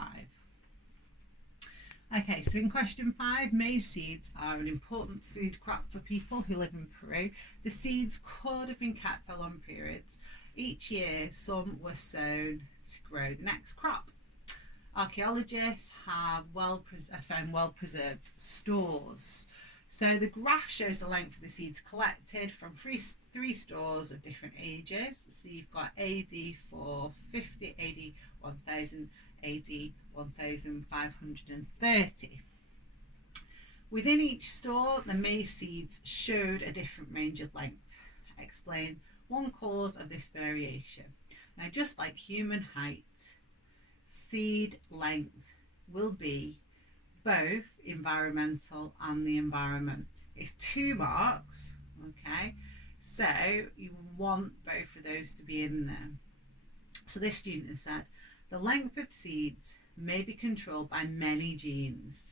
Okay, so in question 5, maize seeds are an important food crop for people who live in Peru. The seeds could have been kept for long periods. Each year, some were sown to grow the next crop. Archaeologists have found well-preserved stores. So the graph shows the length of the seeds collected from three stores of different ages. So you've got AD 450, AD 1000, AD 1530. Within each store, the maize seeds showed a different range of length. Explain one cause of this variation. Now, just like human height, seed length will be both environmental and the environment. It's 2 marks, okay? So you want both of those to be in there. So this student has said, the length of seeds may be controlled by many genes,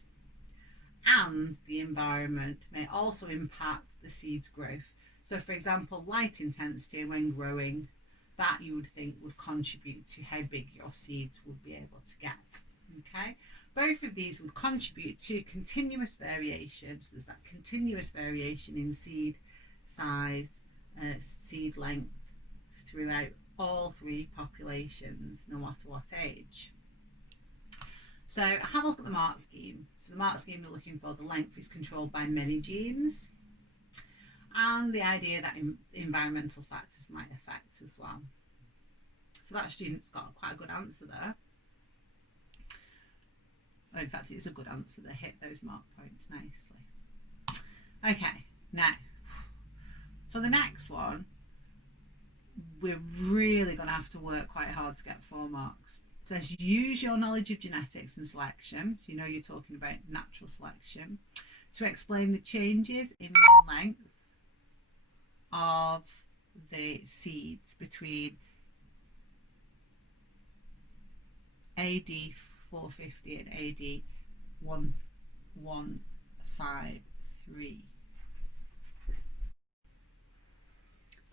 and the environment may also impact the seed's growth. So for example, light intensity when growing, that you would think would contribute to how big your seeds would be able to get. Okay, both of these would contribute to continuous variation. So there's that continuous variation in seed size, seed length throughout all 3 populations, no matter what age. So have a look at the mark scheme. So the mark scheme we're looking for, the length is controlled by many genes, and the idea that environmental factors might affect as well. So that student's got quite a good answer there. Oh, in fact, it's a good answer. They hit those mark points nicely. Okay, now for the next one, we're really going to have to work quite hard to get 4 marks. It says use your knowledge of genetics and selection, so you know you're talking about natural selection, to explain the changes in the length of the seeds between AD 450 and AD 1153.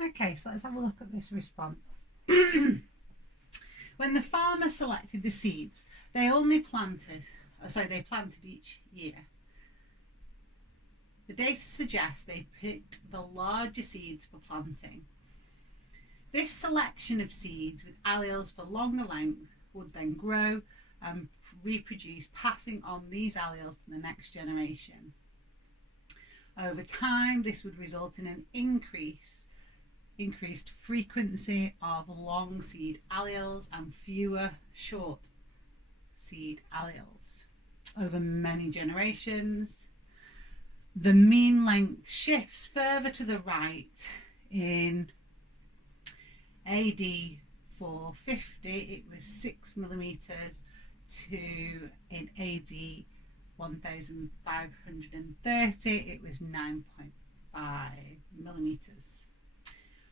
Okay, so let's have a look at this response. When the farmer selected the seeds, they planted each year. The data suggests they picked the larger seeds for planting. This selection of seeds with alleles for longer length would then grow and reproduce, passing on these alleles to the next generation. Over time, this would result in an increased frequency of long seed alleles and fewer short seed alleles. Over many generations, the mean length shifts further to the right in AD 450 it was 6 millimeters to in AD 1530 it was 9.5 millimeters.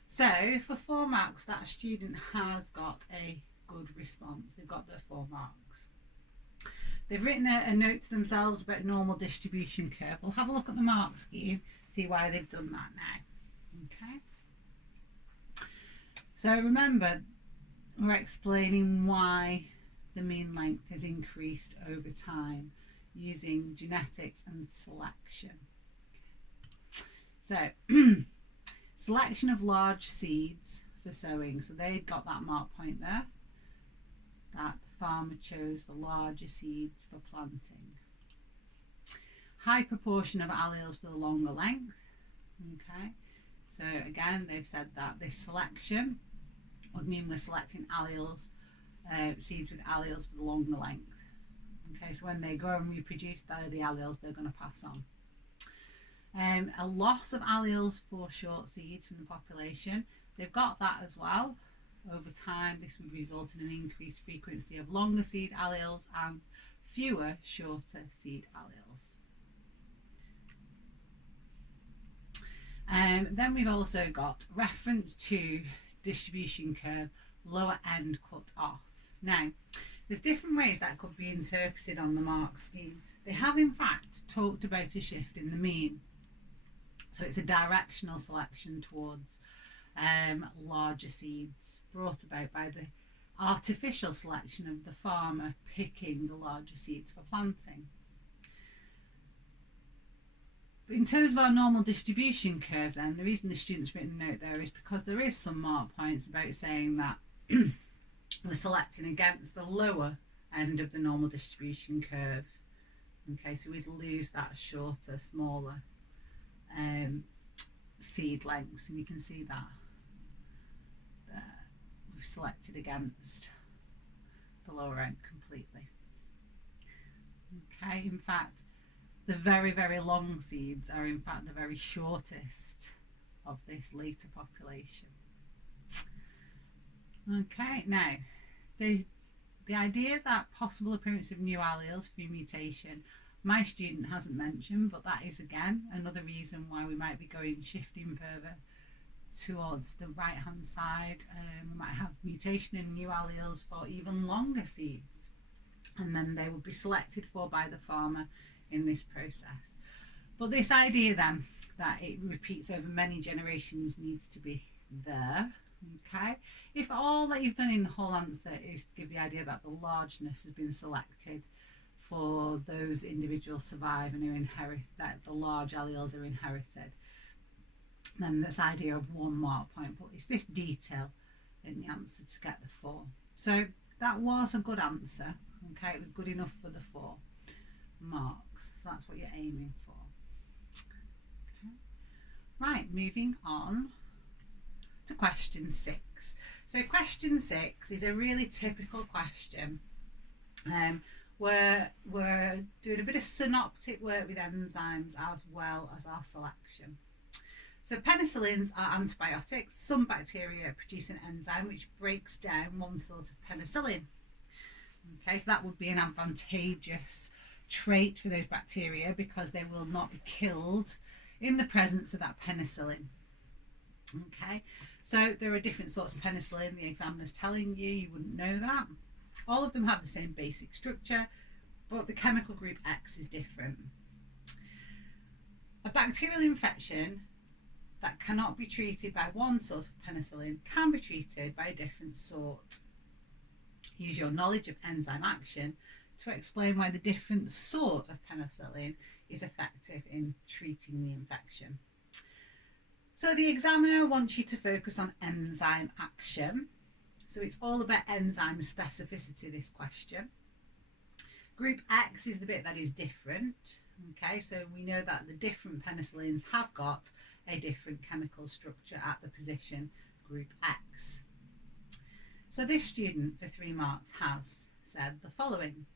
So for 4 marks, that student has got a good response. They've got their 4 marks. They've written a note to themselves about normal distribution curve. We'll have a look at the mark scheme, see why they've done that now. Okay. So remember, we're explaining why the mean length has increased over time using genetics and selection. So selection of large seeds for sowing. So they got that mark point there. That the farmer chose the larger seeds for planting. High proportion of alleles for the longer length. Okay. So again, they've said that this selection would mean we're selecting alleles, seeds with alleles for the longer length. Okay, so when they grow and reproduce, they're the alleles they're going to pass on. A loss of alleles for short seeds from the population. They've got that as well. Over time, this would result in an increased frequency of longer seed alleles and fewer shorter seed alleles. Then we've also got reference to distribution curve, lower end cut off. Now, there's different ways that could be interpreted on the mark scheme. They have in fact talked about a shift in the mean. So it's a directional selection towards larger seeds brought about by the artificial selection of the farmer picking the larger seeds for planting. In terms of our normal distribution curve then, the reason the student's written a note there is because there is some mark points about saying that we're selecting against the lower end of the normal distribution curve. Okay, so we'd lose that shorter, smaller seed lengths, and you can see that we've selected against the lower end completely. Okay, in fact, the very, very long seeds are in fact the very shortest of this later population. Okay, now the idea that possible appearance of new alleles through mutation, my student hasn't mentioned, but that is again another reason why we might be shifting further towards the right hand side. We might have mutation in new alleles for even longer seeds, and then they would be selected for by the farmer in this process. But this idea then that it repeats over many generations needs to be there. Okay, if all that you've done in the whole answer is to give the idea that the largeness has been selected for those individuals survive and are inherit, that the large alleles are inherited, then this idea of 1 mark point, but it's this detail in the answer to get the 4. So that was a good answer. Okay, it was good enough for the 4 marks, so that's what you're aiming for. Okay. Right, moving on to question 6. So question 6 is a really typical question where we're doing a bit of synoptic work with enzymes as well as our selection. So penicillins are antibiotics. Some bacteria produce an enzyme which breaks down one sort of penicillin. Okay, so that would be an advantageous trait for those bacteria because they will not be killed in the presence of that penicillin. Okay, so there are different sorts of penicillin. The examiner's telling you, you wouldn't know that. All of them have the same basic structure, but the chemical group X is different. A bacterial infection that cannot be treated by one sort of penicillin can be treated by a different sort. Use your knowledge of enzyme action to explain why the different sort of penicillin is effective in treating the infection. So the examiner wants you to focus on enzyme action. So it's all about enzyme specificity, this question. Group X is the bit that is different. Okay, so we know that the different penicillins have got a different chemical structure at the position group X. So this student for 3 marks has said the following.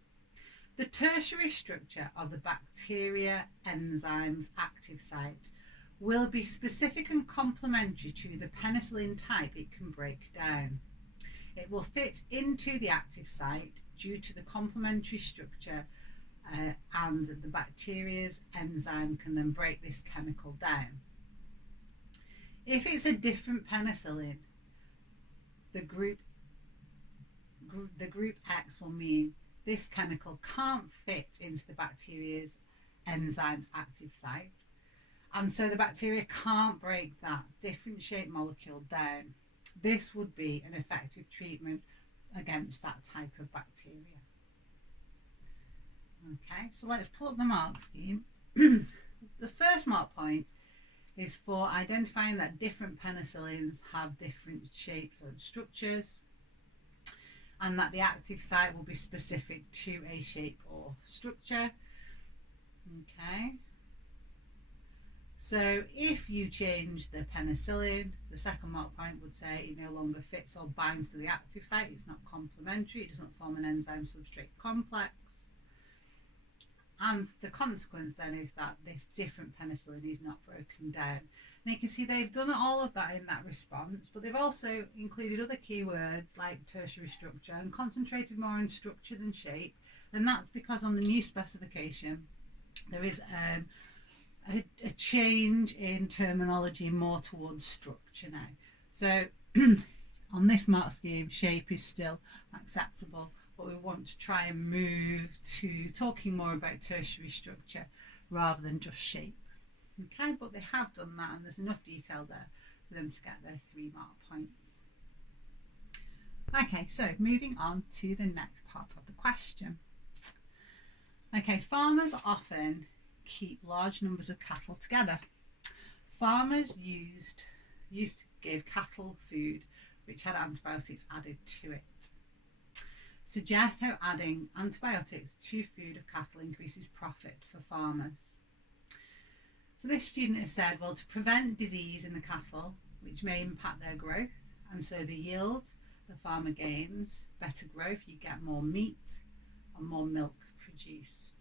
The tertiary structure of the bacteria enzyme's active site will be specific and complementary to the penicillin type it can break down. It will fit into the active site due to the complementary structure, and the bacteria's enzyme can then break this chemical down. If it's a different penicillin, the group X will mean this chemical can't fit into the bacteria's enzyme's active site, and so the bacteria can't break that different shaped molecule down. This would be an effective treatment against that type of bacteria. Okay, so let's pull up the mark scheme. The first mark point is for identifying that different penicillins have different shapes or structures, and that the active site will be specific to a shape or structure. Okay, so if you change the penicillin, the second mark point would say it no longer fits or binds to the active site, it's not complementary, it doesn't form an enzyme substrate complex. And the consequence then is that this different penicillin is not broken down. And you can see they've done all of that in that response, but they've also included other keywords like tertiary structure and concentrated more on structure than shape. And that's because on the new specification, there is a change in terminology more towards structure now. So on this mark scheme, shape is still acceptable, but we want to try and move to talking more about tertiary structure rather than just shape. Okay, but they have done that, and there's enough detail there for them to get their 3 mark points. Okay, so moving on to the next part of the question. Okay, farmers often keep large numbers of cattle together. Farmers used to give cattle food which had antibiotics added to it. Suggest how adding antibiotics to food of cattle increases profit for farmers. So this student has said, well, to prevent disease in the cattle, which may impact their growth, and so the yield the farmer gains, better growth, you get more meat and more milk produced.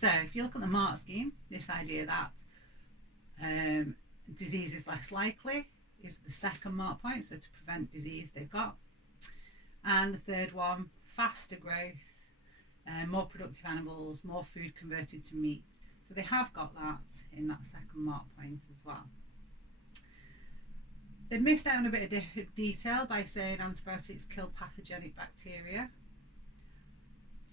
So if you look at the mark scheme, this idea that disease is less likely is the second mark point, so to prevent disease they've got. And the third one, faster growth, more productive animals, more food converted to meat. So they have got that in that second mark point as well. They missed out on a bit of detail by saying antibiotics kill pathogenic bacteria.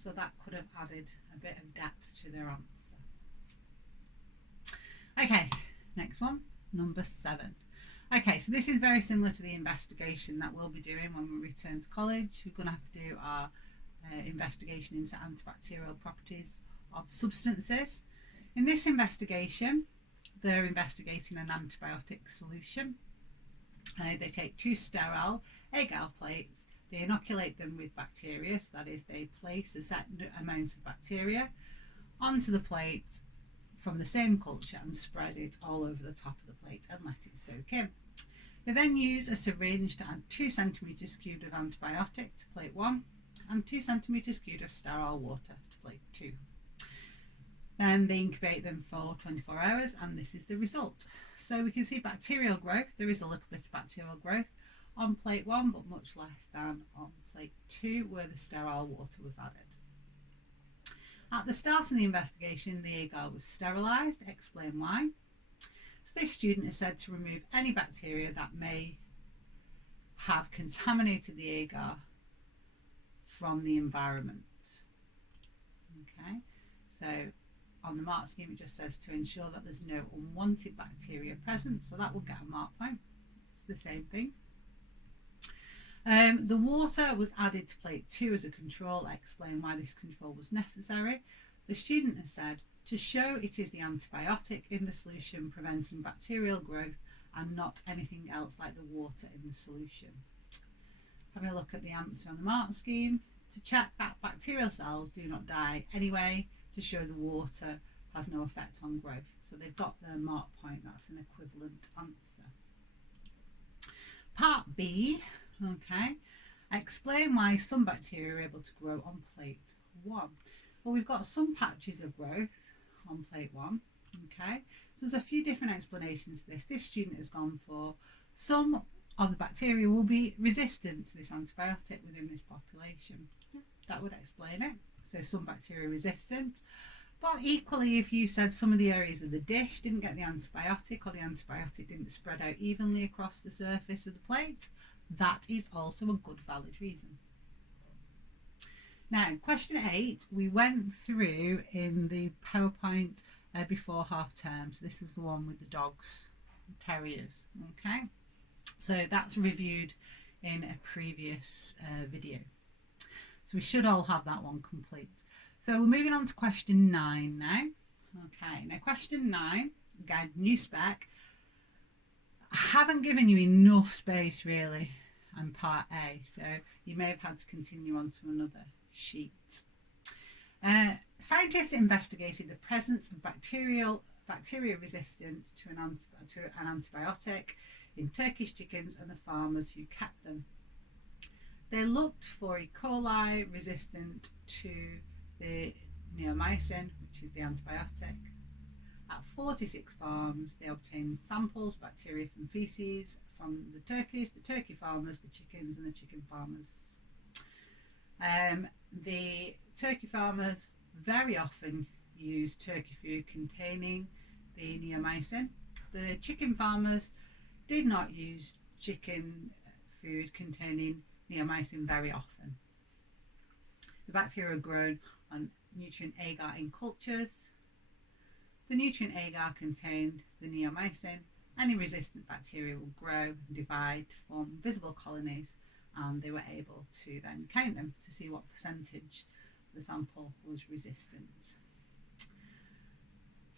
So that could have added a bit of depth to their answer. Okay, next one, number 7. Okay, so this is very similar to the investigation that we'll be doing when we return to college. We're going to have to do our investigation into antibacterial properties of substances. In this investigation, they're investigating an antibiotic solution. They take 2 sterile agar plates, they inoculate them with bacteria, so that is, they place a set amount of bacteria onto the plate from the same culture and spread it all over the top of the plate and let it soak in. They then use a syringe to add 2 centimetres cubed of antibiotic to plate 1 and 2 centimetres cubed of sterile water to plate 2. Then they incubate them for 24 hours and this is the result. So we can see bacterial growth, there is a little bit of bacterial growth on plate 1 but much less than on plate 2 where the sterile water was added. At the start of the investigation, the agar was sterilised. Explain why. So this student is said to remove any bacteria that may have contaminated the agar from the environment. Okay, so on the mark scheme it just says to ensure that there's no unwanted bacteria present, so that will get a mark point. It's the same thing. The water was added to plate 2 as a control. Explain why this control was necessary. The student has said to show it is the antibiotic in the solution preventing bacterial growth and not anything else like the water in the solution. Having a look at the answer on the mark scheme, to check that bacterial cells do not die anyway, to show the water has no effect on growth. So they've got their mark point, that's an equivalent answer. Part B. Okay, explain why some bacteria are able to grow on plate 1. Well, we've got some patches of growth on plate 1 Okay, so there's a few different explanations for this. This student has gone for some of the bacteria will be resistant to this antibiotic within this population. That would explain it. So some bacteria are resistant. But equally, if you said some of the areas of the dish didn't get the antibiotic, or the antibiotic didn't spread out evenly across the surface of the plate, that is also a good valid reason. Now, question 8, we went through in the PowerPoint before half term. So this was the one with the dogs, terriers. Okay, so that's reviewed in a previous video. So we should all have that one complete. So we're moving on to question 9 now. Okay, now question 9, again, new spec. I haven't given you enough space really on part A, so you may have had to continue on to another sheet. Scientists investigated the presence of bacteria resistant to an antibiotic in Turkish chickens and the farmers who kept them. They looked for E. coli resistant to the neomycin, which is the antibiotic. At 46 farms, they obtained samples, bacteria from feces from the turkeys, the turkey farmers, the chickens, and the chicken farmers. The turkey farmers very often use turkey food containing the neomycin. The chicken farmers did not use chicken food containing neomycin very often. The bacteria are grown on nutrient agar in cultures. The nutrient agar contained the neomycin. Any resistant bacteria will grow and divide to form visible colonies, and they were able to then count them to see what percentage the sample was resistant.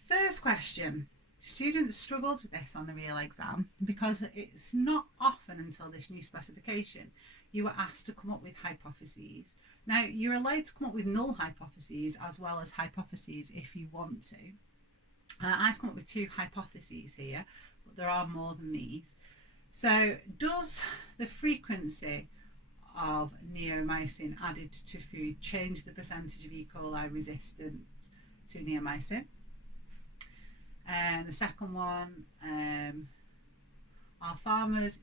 First question. Students struggled with this on the real exam because it's not often until this new specification you were asked to come up with hypotheses. Now, you're allowed to come up with null hypotheses as well as hypotheses if you want to. I've come up with 2 hypotheses here, but there are more than these. So, does the frequency of neomycin added to food change the percentage of E. coli resistant to neomycin? And the second one, are farmers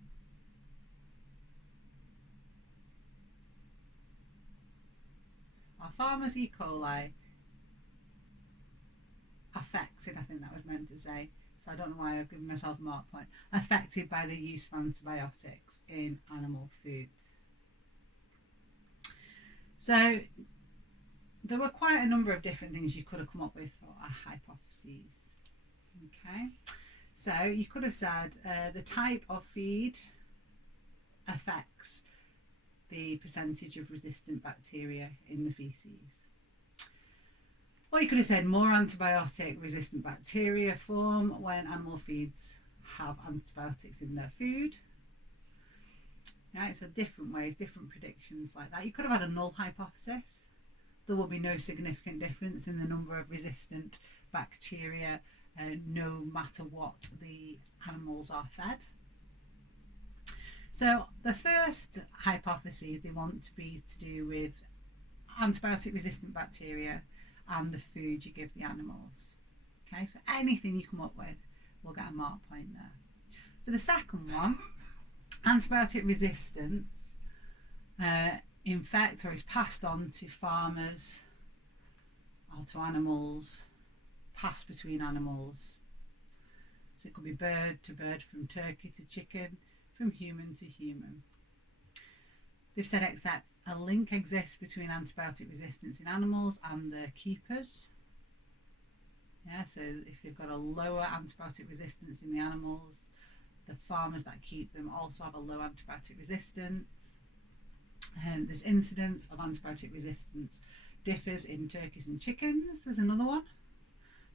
E. coli affected, I think that was meant to say, so I don't know why I've given myself a mark point, affected by the use of antibiotics in animal foods. So there were quite a number of different things you could have come up with for hypotheses. Okay, so you could have said the type of feed affects the percentage of resistant bacteria in the feces. Or you could have said more antibiotic resistant bacteria form when animal feeds have antibiotics in their food. Right, so different ways, different predictions like that. You could have had a null hypothesis. There will be no significant difference in the number of resistant bacteria no matter what the animals are fed. So the first hypothesis they want to be to do with antibiotic resistant bacteria and the food you give the animals. Okay, so anything you come up with will get a mark point there. For the second one, antibiotic resistance infects or is passed on to farmers or to animals, passed between animals. So it could be bird to bird, from turkey to chicken, from human to human. They've said except a link exists between antibiotic resistance in animals and their keepers. Yeah, so if they've got a lower antibiotic resistance in the animals, the farmers that keep them also have a low antibiotic resistance. There's incidence of antibiotic resistance differs in turkeys and chickens. There's another one.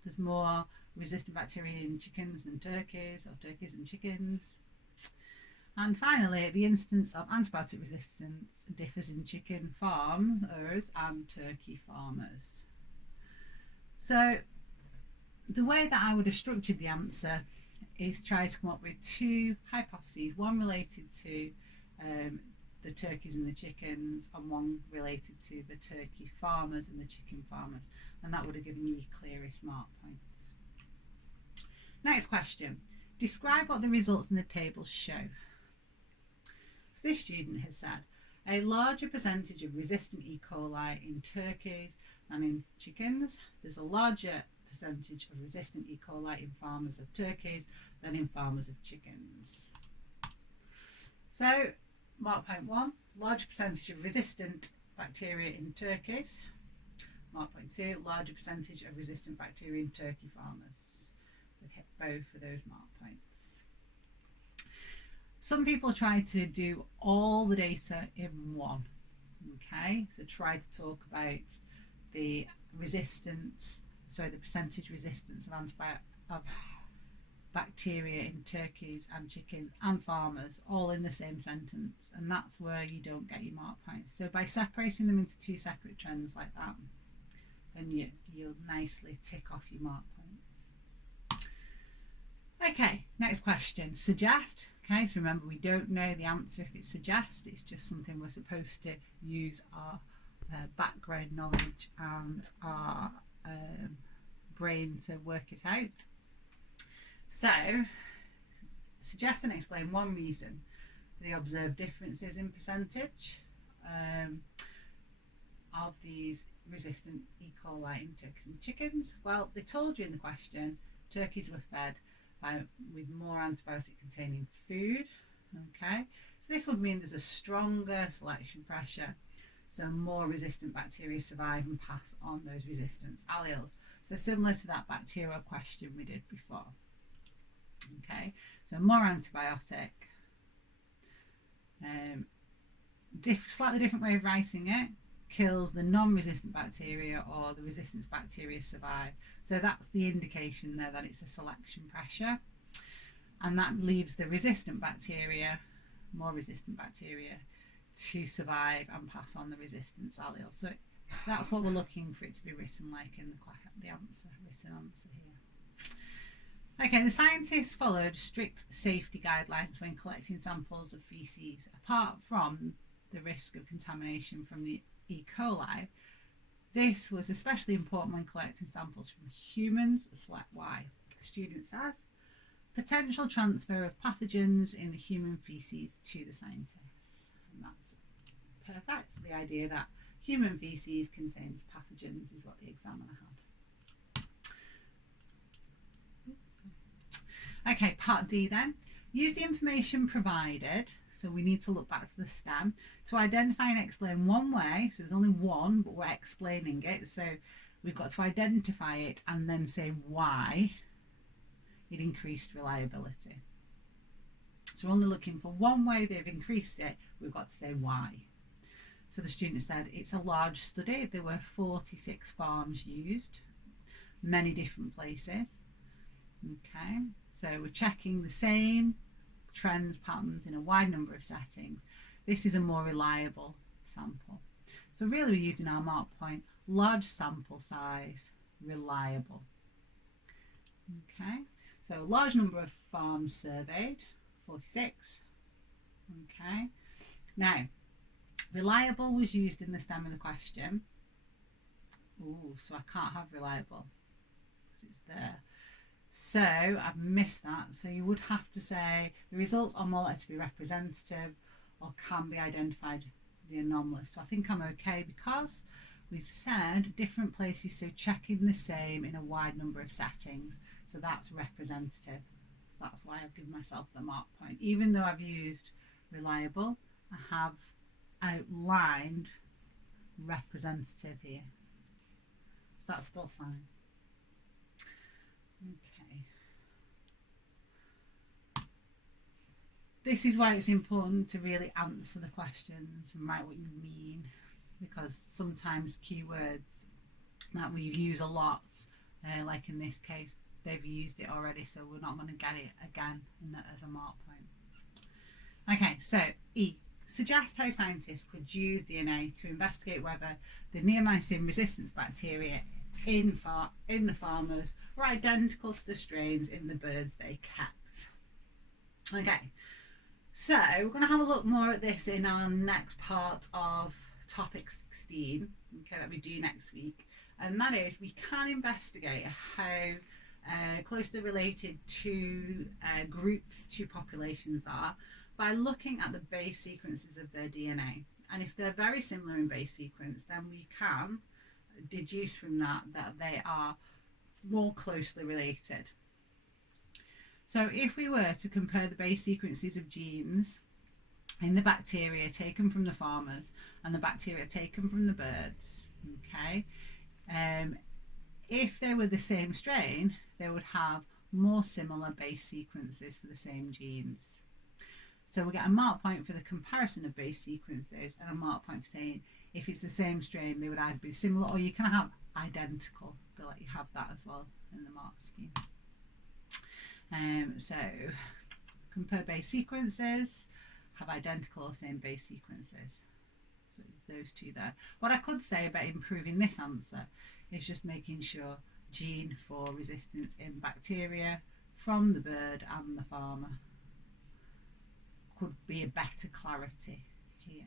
There's more resistant bacteria in chickens than turkeys, or turkeys and chickens. And finally, the instance of antibiotic resistance differs in chicken farmers and turkey farmers. So the way that I would have structured the answer is try to come up with 2 hypotheses, one related to the turkeys and the chickens, and one related to the turkey farmers and the chicken farmers, and that would have given you your clearest mark points. Next question. Describe what the results in the tables show. So this student has said a larger percentage of resistant E. coli in turkeys than in chickens. There's a larger percentage of resistant E. coli in farmers of turkeys than in farmers of chickens. So, mark point 1, larger percentage of resistant bacteria in turkeys. Mark point 2, larger percentage of resistant bacteria in turkey farmers. We've hit both of those mark points. Some people try to do all the data in one. Okay, so try to talk about the the percentage resistance of bacteria in turkeys and chickens and farmers all in the same sentence, and that's where you don't get your mark points. So by separating them into two separate trends like that, then you'll nicely tick off your mark points. Okay, next question. Suggest. Okay, so remember, we don't know the answer if it suggests. It's just something we're supposed to use our background knowledge and our brain to work it out. So, suggest and explain one reason for the observed differences in percentage of these resistant E. coli in turkeys and chickens. Well, they told you in the question turkeys were fed with more antibiotic containing food. Okay, so this would mean there's a stronger selection pressure, so more resistant bacteria survive and pass on those resistance alleles. So similar to that bacterial question we did before. Okay, so more antibiotic, slightly different way of writing it, kills the non-resistant bacteria, or the resistance bacteria survive. So that's the indication there that it's a selection pressure, and that leaves the resistant bacteria, more resistant bacteria, to survive and pass on the resistance allele. So that's what we're looking for it to be written like in the answer, written answer here. Okay, the scientists followed strict safety guidelines when collecting samples of faeces. Apart from the risk of contamination from the E. coli, this was especially important when collecting samples from humans. Select Y. The student says, potential transfer of pathogens in the human faeces to the scientists. And that's perfect. The idea that human faeces contains pathogens is what the examiner had. Okay, part D then. Use the information provided, so we need to look back to the STEM, to identify and explain one way, so there's only one, but we're explaining it, so we've got to identify it and then say why it increased reliability. So we're only looking for one way they've increased it, we've got to say why. So the student said it's a large study, there were 46 farms used, many different places. Okay, so we're checking the same trends, patterns in a wide number of settings. This is a more reliable sample. So really we're using our mark point, large sample size, reliable. Okay, so large number of farms surveyed, 46. Okay, now reliable was used in the STEM of the question. Ooh, so I can't have reliable because it's there. So I've missed that. So you would have to say the results are more likely to be representative or can be identified the anomalous. So I think I'm okay because we've said different places, so checking the same in a wide number of settings. So that's representative. So that's why I've given myself the mark point. Even though I've used reliable, I have outlined representative here. So that's still fine. Okay. This is why it's important to really answer the questions and write what you mean, because sometimes keywords that we use a lot, like in this case, they've used it already, so we're not going to get it again as a mark point. Okay, so E. Suggest how scientists could use DNA to investigate whether the neomycin resistance bacteria in the farmers were identical to the strains in the birds they kept. Okay, so we're going to have a look more at this in our next part of topic 16, okay, that we do next week, and that is we can investigate how closely related to groups, to populations are by looking at the base sequences of their DNA. And if they're very similar in base sequence, then we can deduce from that that they are more closely related. So if we were to compare the base sequences of genes in the bacteria taken from the farmers and the bacteria taken from the birds, okay, if they were the same strain, they would have more similar base sequences for the same genes. So we get a mark point for the comparison of base sequences and a mark point for saying if it's the same strain, they would either be similar or you can have identical. They'll let you have that as well in the mark scheme. So compare base sequences, have identical or same base sequences. So it's those two there. What I could say about improving this answer is just making sure gene for resistance in bacteria from the bird and the farmer could be a better clarity here.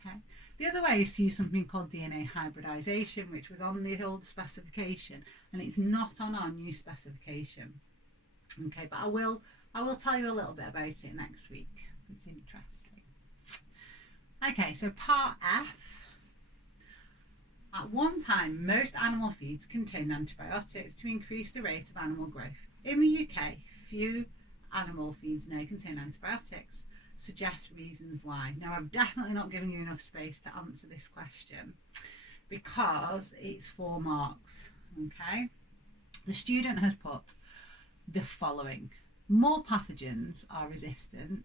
Okay. The other way is to use something called DNA hybridization, which was on the old specification and it's not on our new specification. Okay, but I will tell you a little bit about it next week. It's interesting. Okay, so part F. At one time, most animal feeds contained antibiotics to increase the rate of animal growth. In the UK, few animal feeds now contain antibiotics. Suggest reasons why. Now, I've definitely not given you enough space to answer this question because it's 4 marks. Okay, the student has put the following: more pathogens are resistant,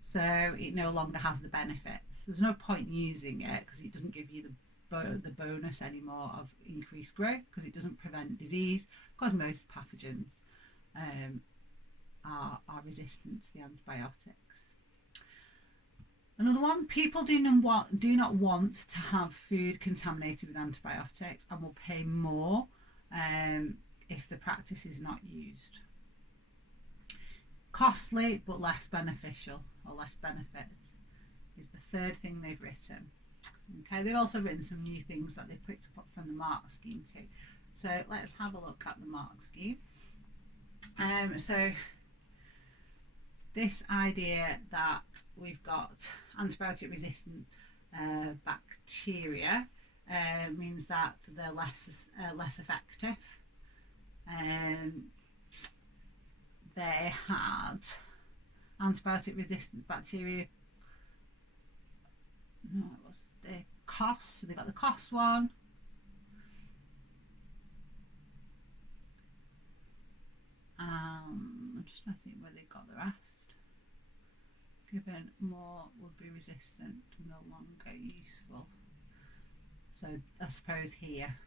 so it no longer has the benefits. There's no point using it because it doesn't give you the bonus anymore of increased growth because it doesn't prevent disease, because most pathogens are resistant to the antibiotics. Another one: people do not want to have food contaminated with antibiotics and will pay more if the practice is not used. Costly but less beneficial, or less benefit, is the third thing they've written. Okay, they've also written some new things that they picked up from the mark scheme too. So let's have a look at the mark scheme. So this idea that we've got antibiotic resistant bacteria means that they're less effective. They had antibiotic resistant bacteria. No, it was the COS. So they got the COS one. I'm just trying to think where they got the rest. Given more would be resistant, no longer useful. So I suppose here,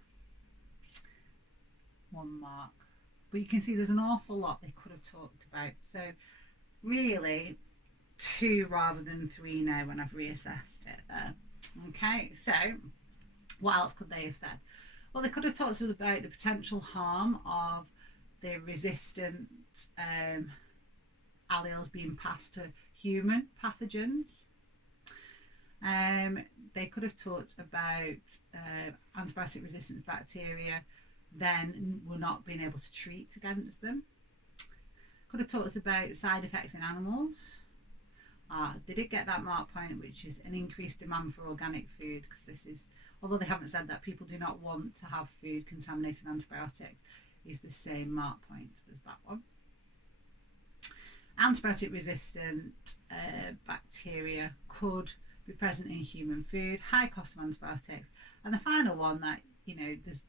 1 mark. But you can see there's an awful lot they could have talked about. So really 2 rather than 3 now when I've reassessed it there. Okay, so what else could they have said? Well, they could have talked about the potential harm of the resistant alleles being passed to human pathogens. They could have talked about antibiotic resistance bacteria then we're not being able to treat against them. Could have talked about side effects in animals. They did get that mark point, which is an increased demand for organic food, because this is, although they haven't said that people do not want to have food contaminated with antibiotics, is the same mark point as that one. Antibiotic resistant bacteria could be present in human food, high cost of antibiotics, and the final one that, you know, there's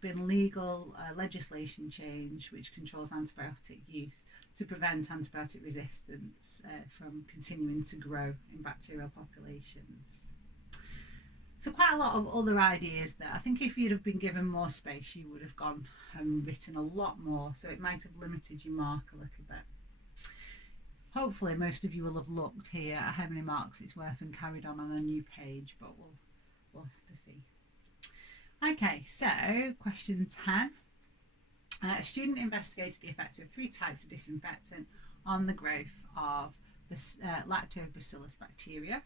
been legal legislation change which controls antibiotic use to prevent antibiotic resistance from continuing to grow in bacterial populations. So quite a lot of other ideas there. I think if you'd have been given more space, you would have gone and written a lot more, so it might have limited your mark a little bit. Hopefully most of you will have looked here at how many marks it's worth and carried on a new page, but we'll have to see. Okay, so question 10. A student investigated the effect of 3 types of disinfectant on the growth of lactobacillus bacteria.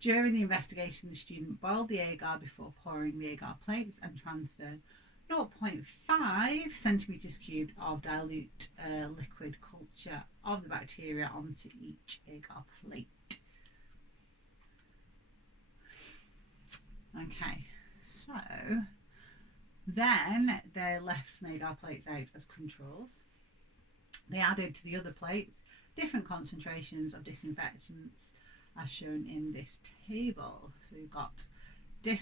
During the investigation, the student boiled the agar before pouring the agar plates and transferred zero point 0.5 centimetres cubed of dilute liquid culture of the bacteria onto each agar plate. Okay, so then they left some agar plates out as controls. They added to the other plates different concentrations of disinfectants as shown in this table. So we've got three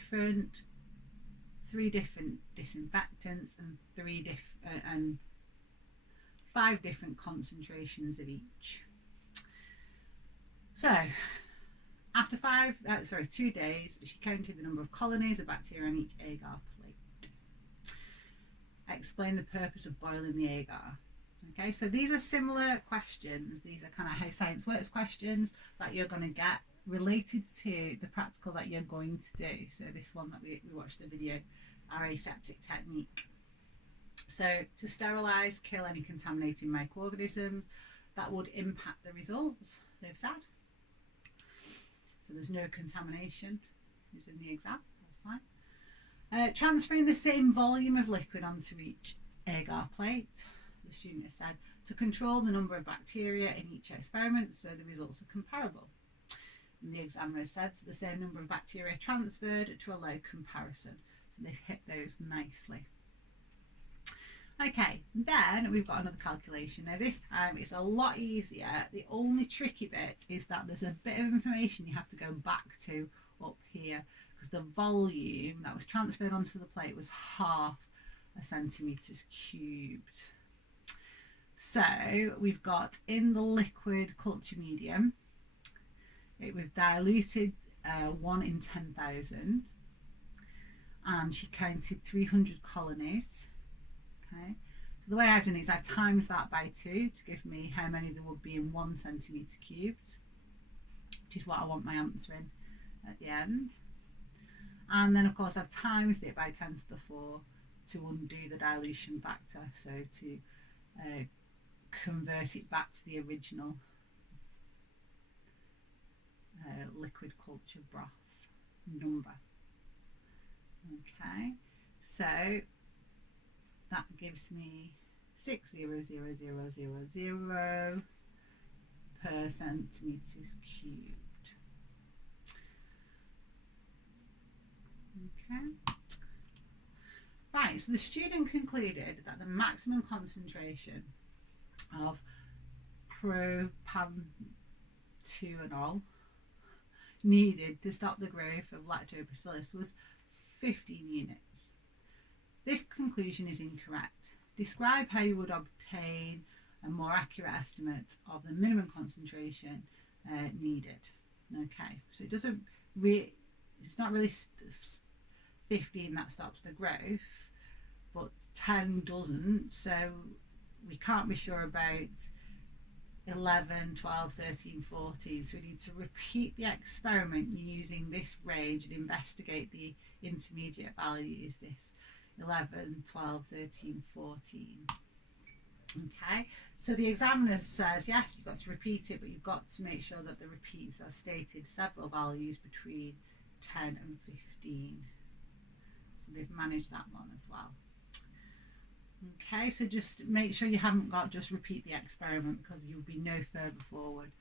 different disinfectants and and 5 different concentrations of each. So after 2 days, she counted the number of colonies of bacteria on each agar plate. Explain the purpose of boiling the agar. Okay, so these are similar questions. These are kind of how science works questions that you're going to get related to the practical that you're going to do. So this one that we watched the video, our aseptic technique. So to sterilise, kill any contaminating microorganisms that would impact the results, they've said. So there's no contamination is in the exam, that's fine. Transferring the same volume of liquid onto each agar plate. The student has said to control the number of bacteria in each experiment so the results are comparable. And the examiner said so the same number of bacteria transferred to allow comparison. So they've hit those nicely. Okay, then we've got another calculation. Now this time it's a lot easier. The only tricky bit is that there's a bit of information you have to go back to up here because the volume that was transferred onto the plate was 0.5 centimetres cubed. So we've got in the liquid culture medium, it was diluted 1 in 10,000 and she counted 300 colonies. Okay, so the way I've done it is I times that by 2 to give me how many there would be in 1 centimetre cubed, which is what I want my answer in at the end. And then of course I've times it by 10 to the 4 to undo the dilution factor, so to convert it back to the original liquid culture broth number. Okay, so that gives me 6,000,000 per centimetres cubed. Okay. Right, so the student concluded that the maximum concentration of propantheol needed to stop the growth of lactobacillus was 15 units. This conclusion is incorrect. Describe how you would obtain a more accurate estimate of the minimum concentration needed. Okay, so it's not really 15 that stops the growth, but 10 doesn't, so we can't be sure about 11, 12, 13, 14, so we need to repeat the experiment using this range and investigate the intermediate values, this 11, 12, 13, 14. Okay, so the examiner says yes, you've got to repeat it, but you've got to make sure that the repeats are stated several values between 10 and 15. So they've managed that one as well. Okay, so just make sure you haven't got just repeat the experiment because you'll be no further forward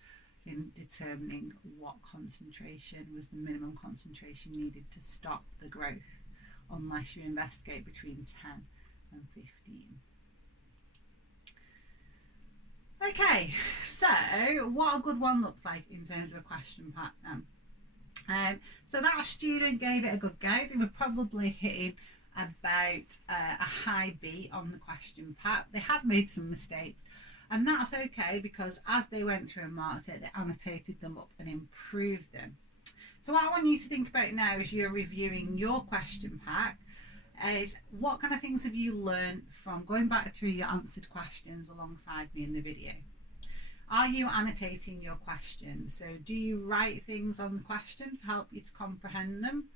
in determining what concentration was the minimum concentration needed to stop the growth unless you investigate between 10 and 15. Okay, so what a good one looks like in terms of a question pack then. So that student gave it a good go. They were probably hitting about a high B on the question pack. They had made some mistakes and that's okay because as they went through and marked it, they annotated them up and improved them. So what I want you to think about now as you're reviewing your question pack is what kind of things have you learned from going back through your answered questions alongside me in the video? Are you annotating your questions? So do you write things on the question to help you to comprehend them?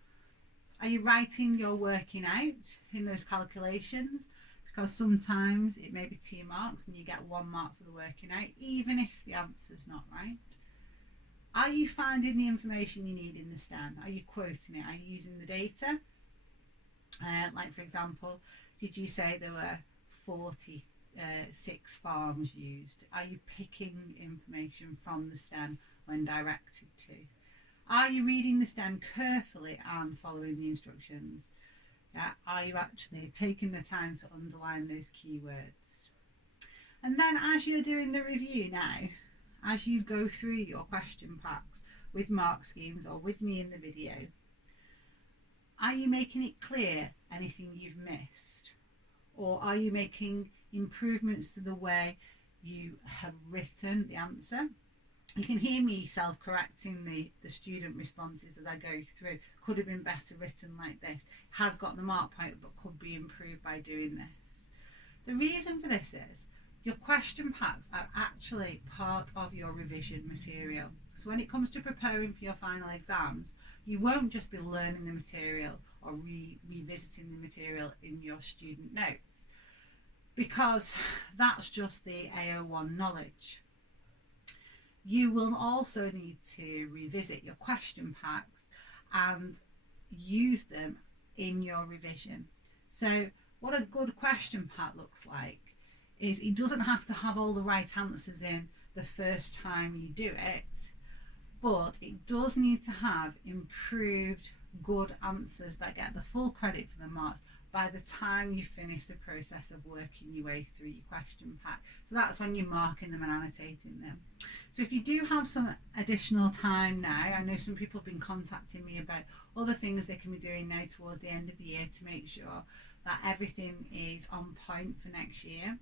Are you writing your working out in those calculations? Because sometimes it may be 2 marks and you get 1 mark for the working out, even if the answer's not right. Are you finding the information you need in the STEM? Are you quoting it? Are you using the data? Like for example, did you say there were 46 farms used? Are you picking information from the STEM when directed to? Are you reading the STEM carefully and following the instructions? Are you actually taking the time to underline those keywords? And then as you're doing the review now, as you go through your question packs with mark schemes or with me in the video, are you making it clear anything you've missed? Or are you making improvements to the way you have written the answer? You can hear me self-correcting the student responses as I go through. Could have been better written like this. Has got the mark point but could be improved by doing this. The reason for this is your question packs are actually part of your revision material. So when it comes to preparing for your final exams, you won't just be learning the material or revisiting the material in your student notes, because that's just the AO1 knowledge. You will also need to revisit your question packs and use them in your revision. So what a good question pack looks like is it doesn't have to have all the right answers in the first time you do it, but it does need to have improved good answers that get the full credit for the marks by the time you finish the process of working your way through your question pack. So that's when you're marking them and annotating them. So if you do have some additional time now, I know some people have been contacting me about other things they can be doing now towards the end of the year to make sure that everything is on point for next year.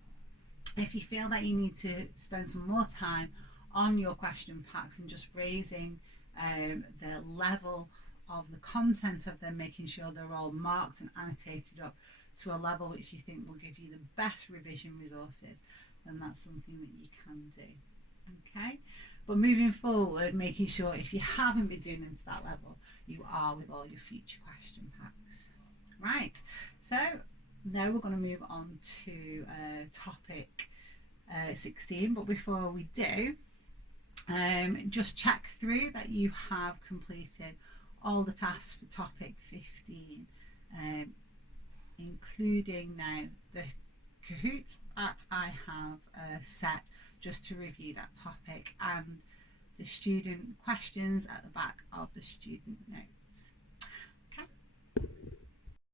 If you feel that you need to spend some more time on your question packs and just raising the level of the content of them, making sure they're all marked and annotated up to a level which you think will give you the best revision resources, then that's something that you can do. Okay, but moving forward, making sure if you haven't been doing them to that level, you are with all your future question packs. Right, so now we're going to move on to topic 16, but before we do, just check through that you have completed all the tasks for topic 15, including now the Kahoot that I have set just to review that topic, and the student questions at the back of the student notes.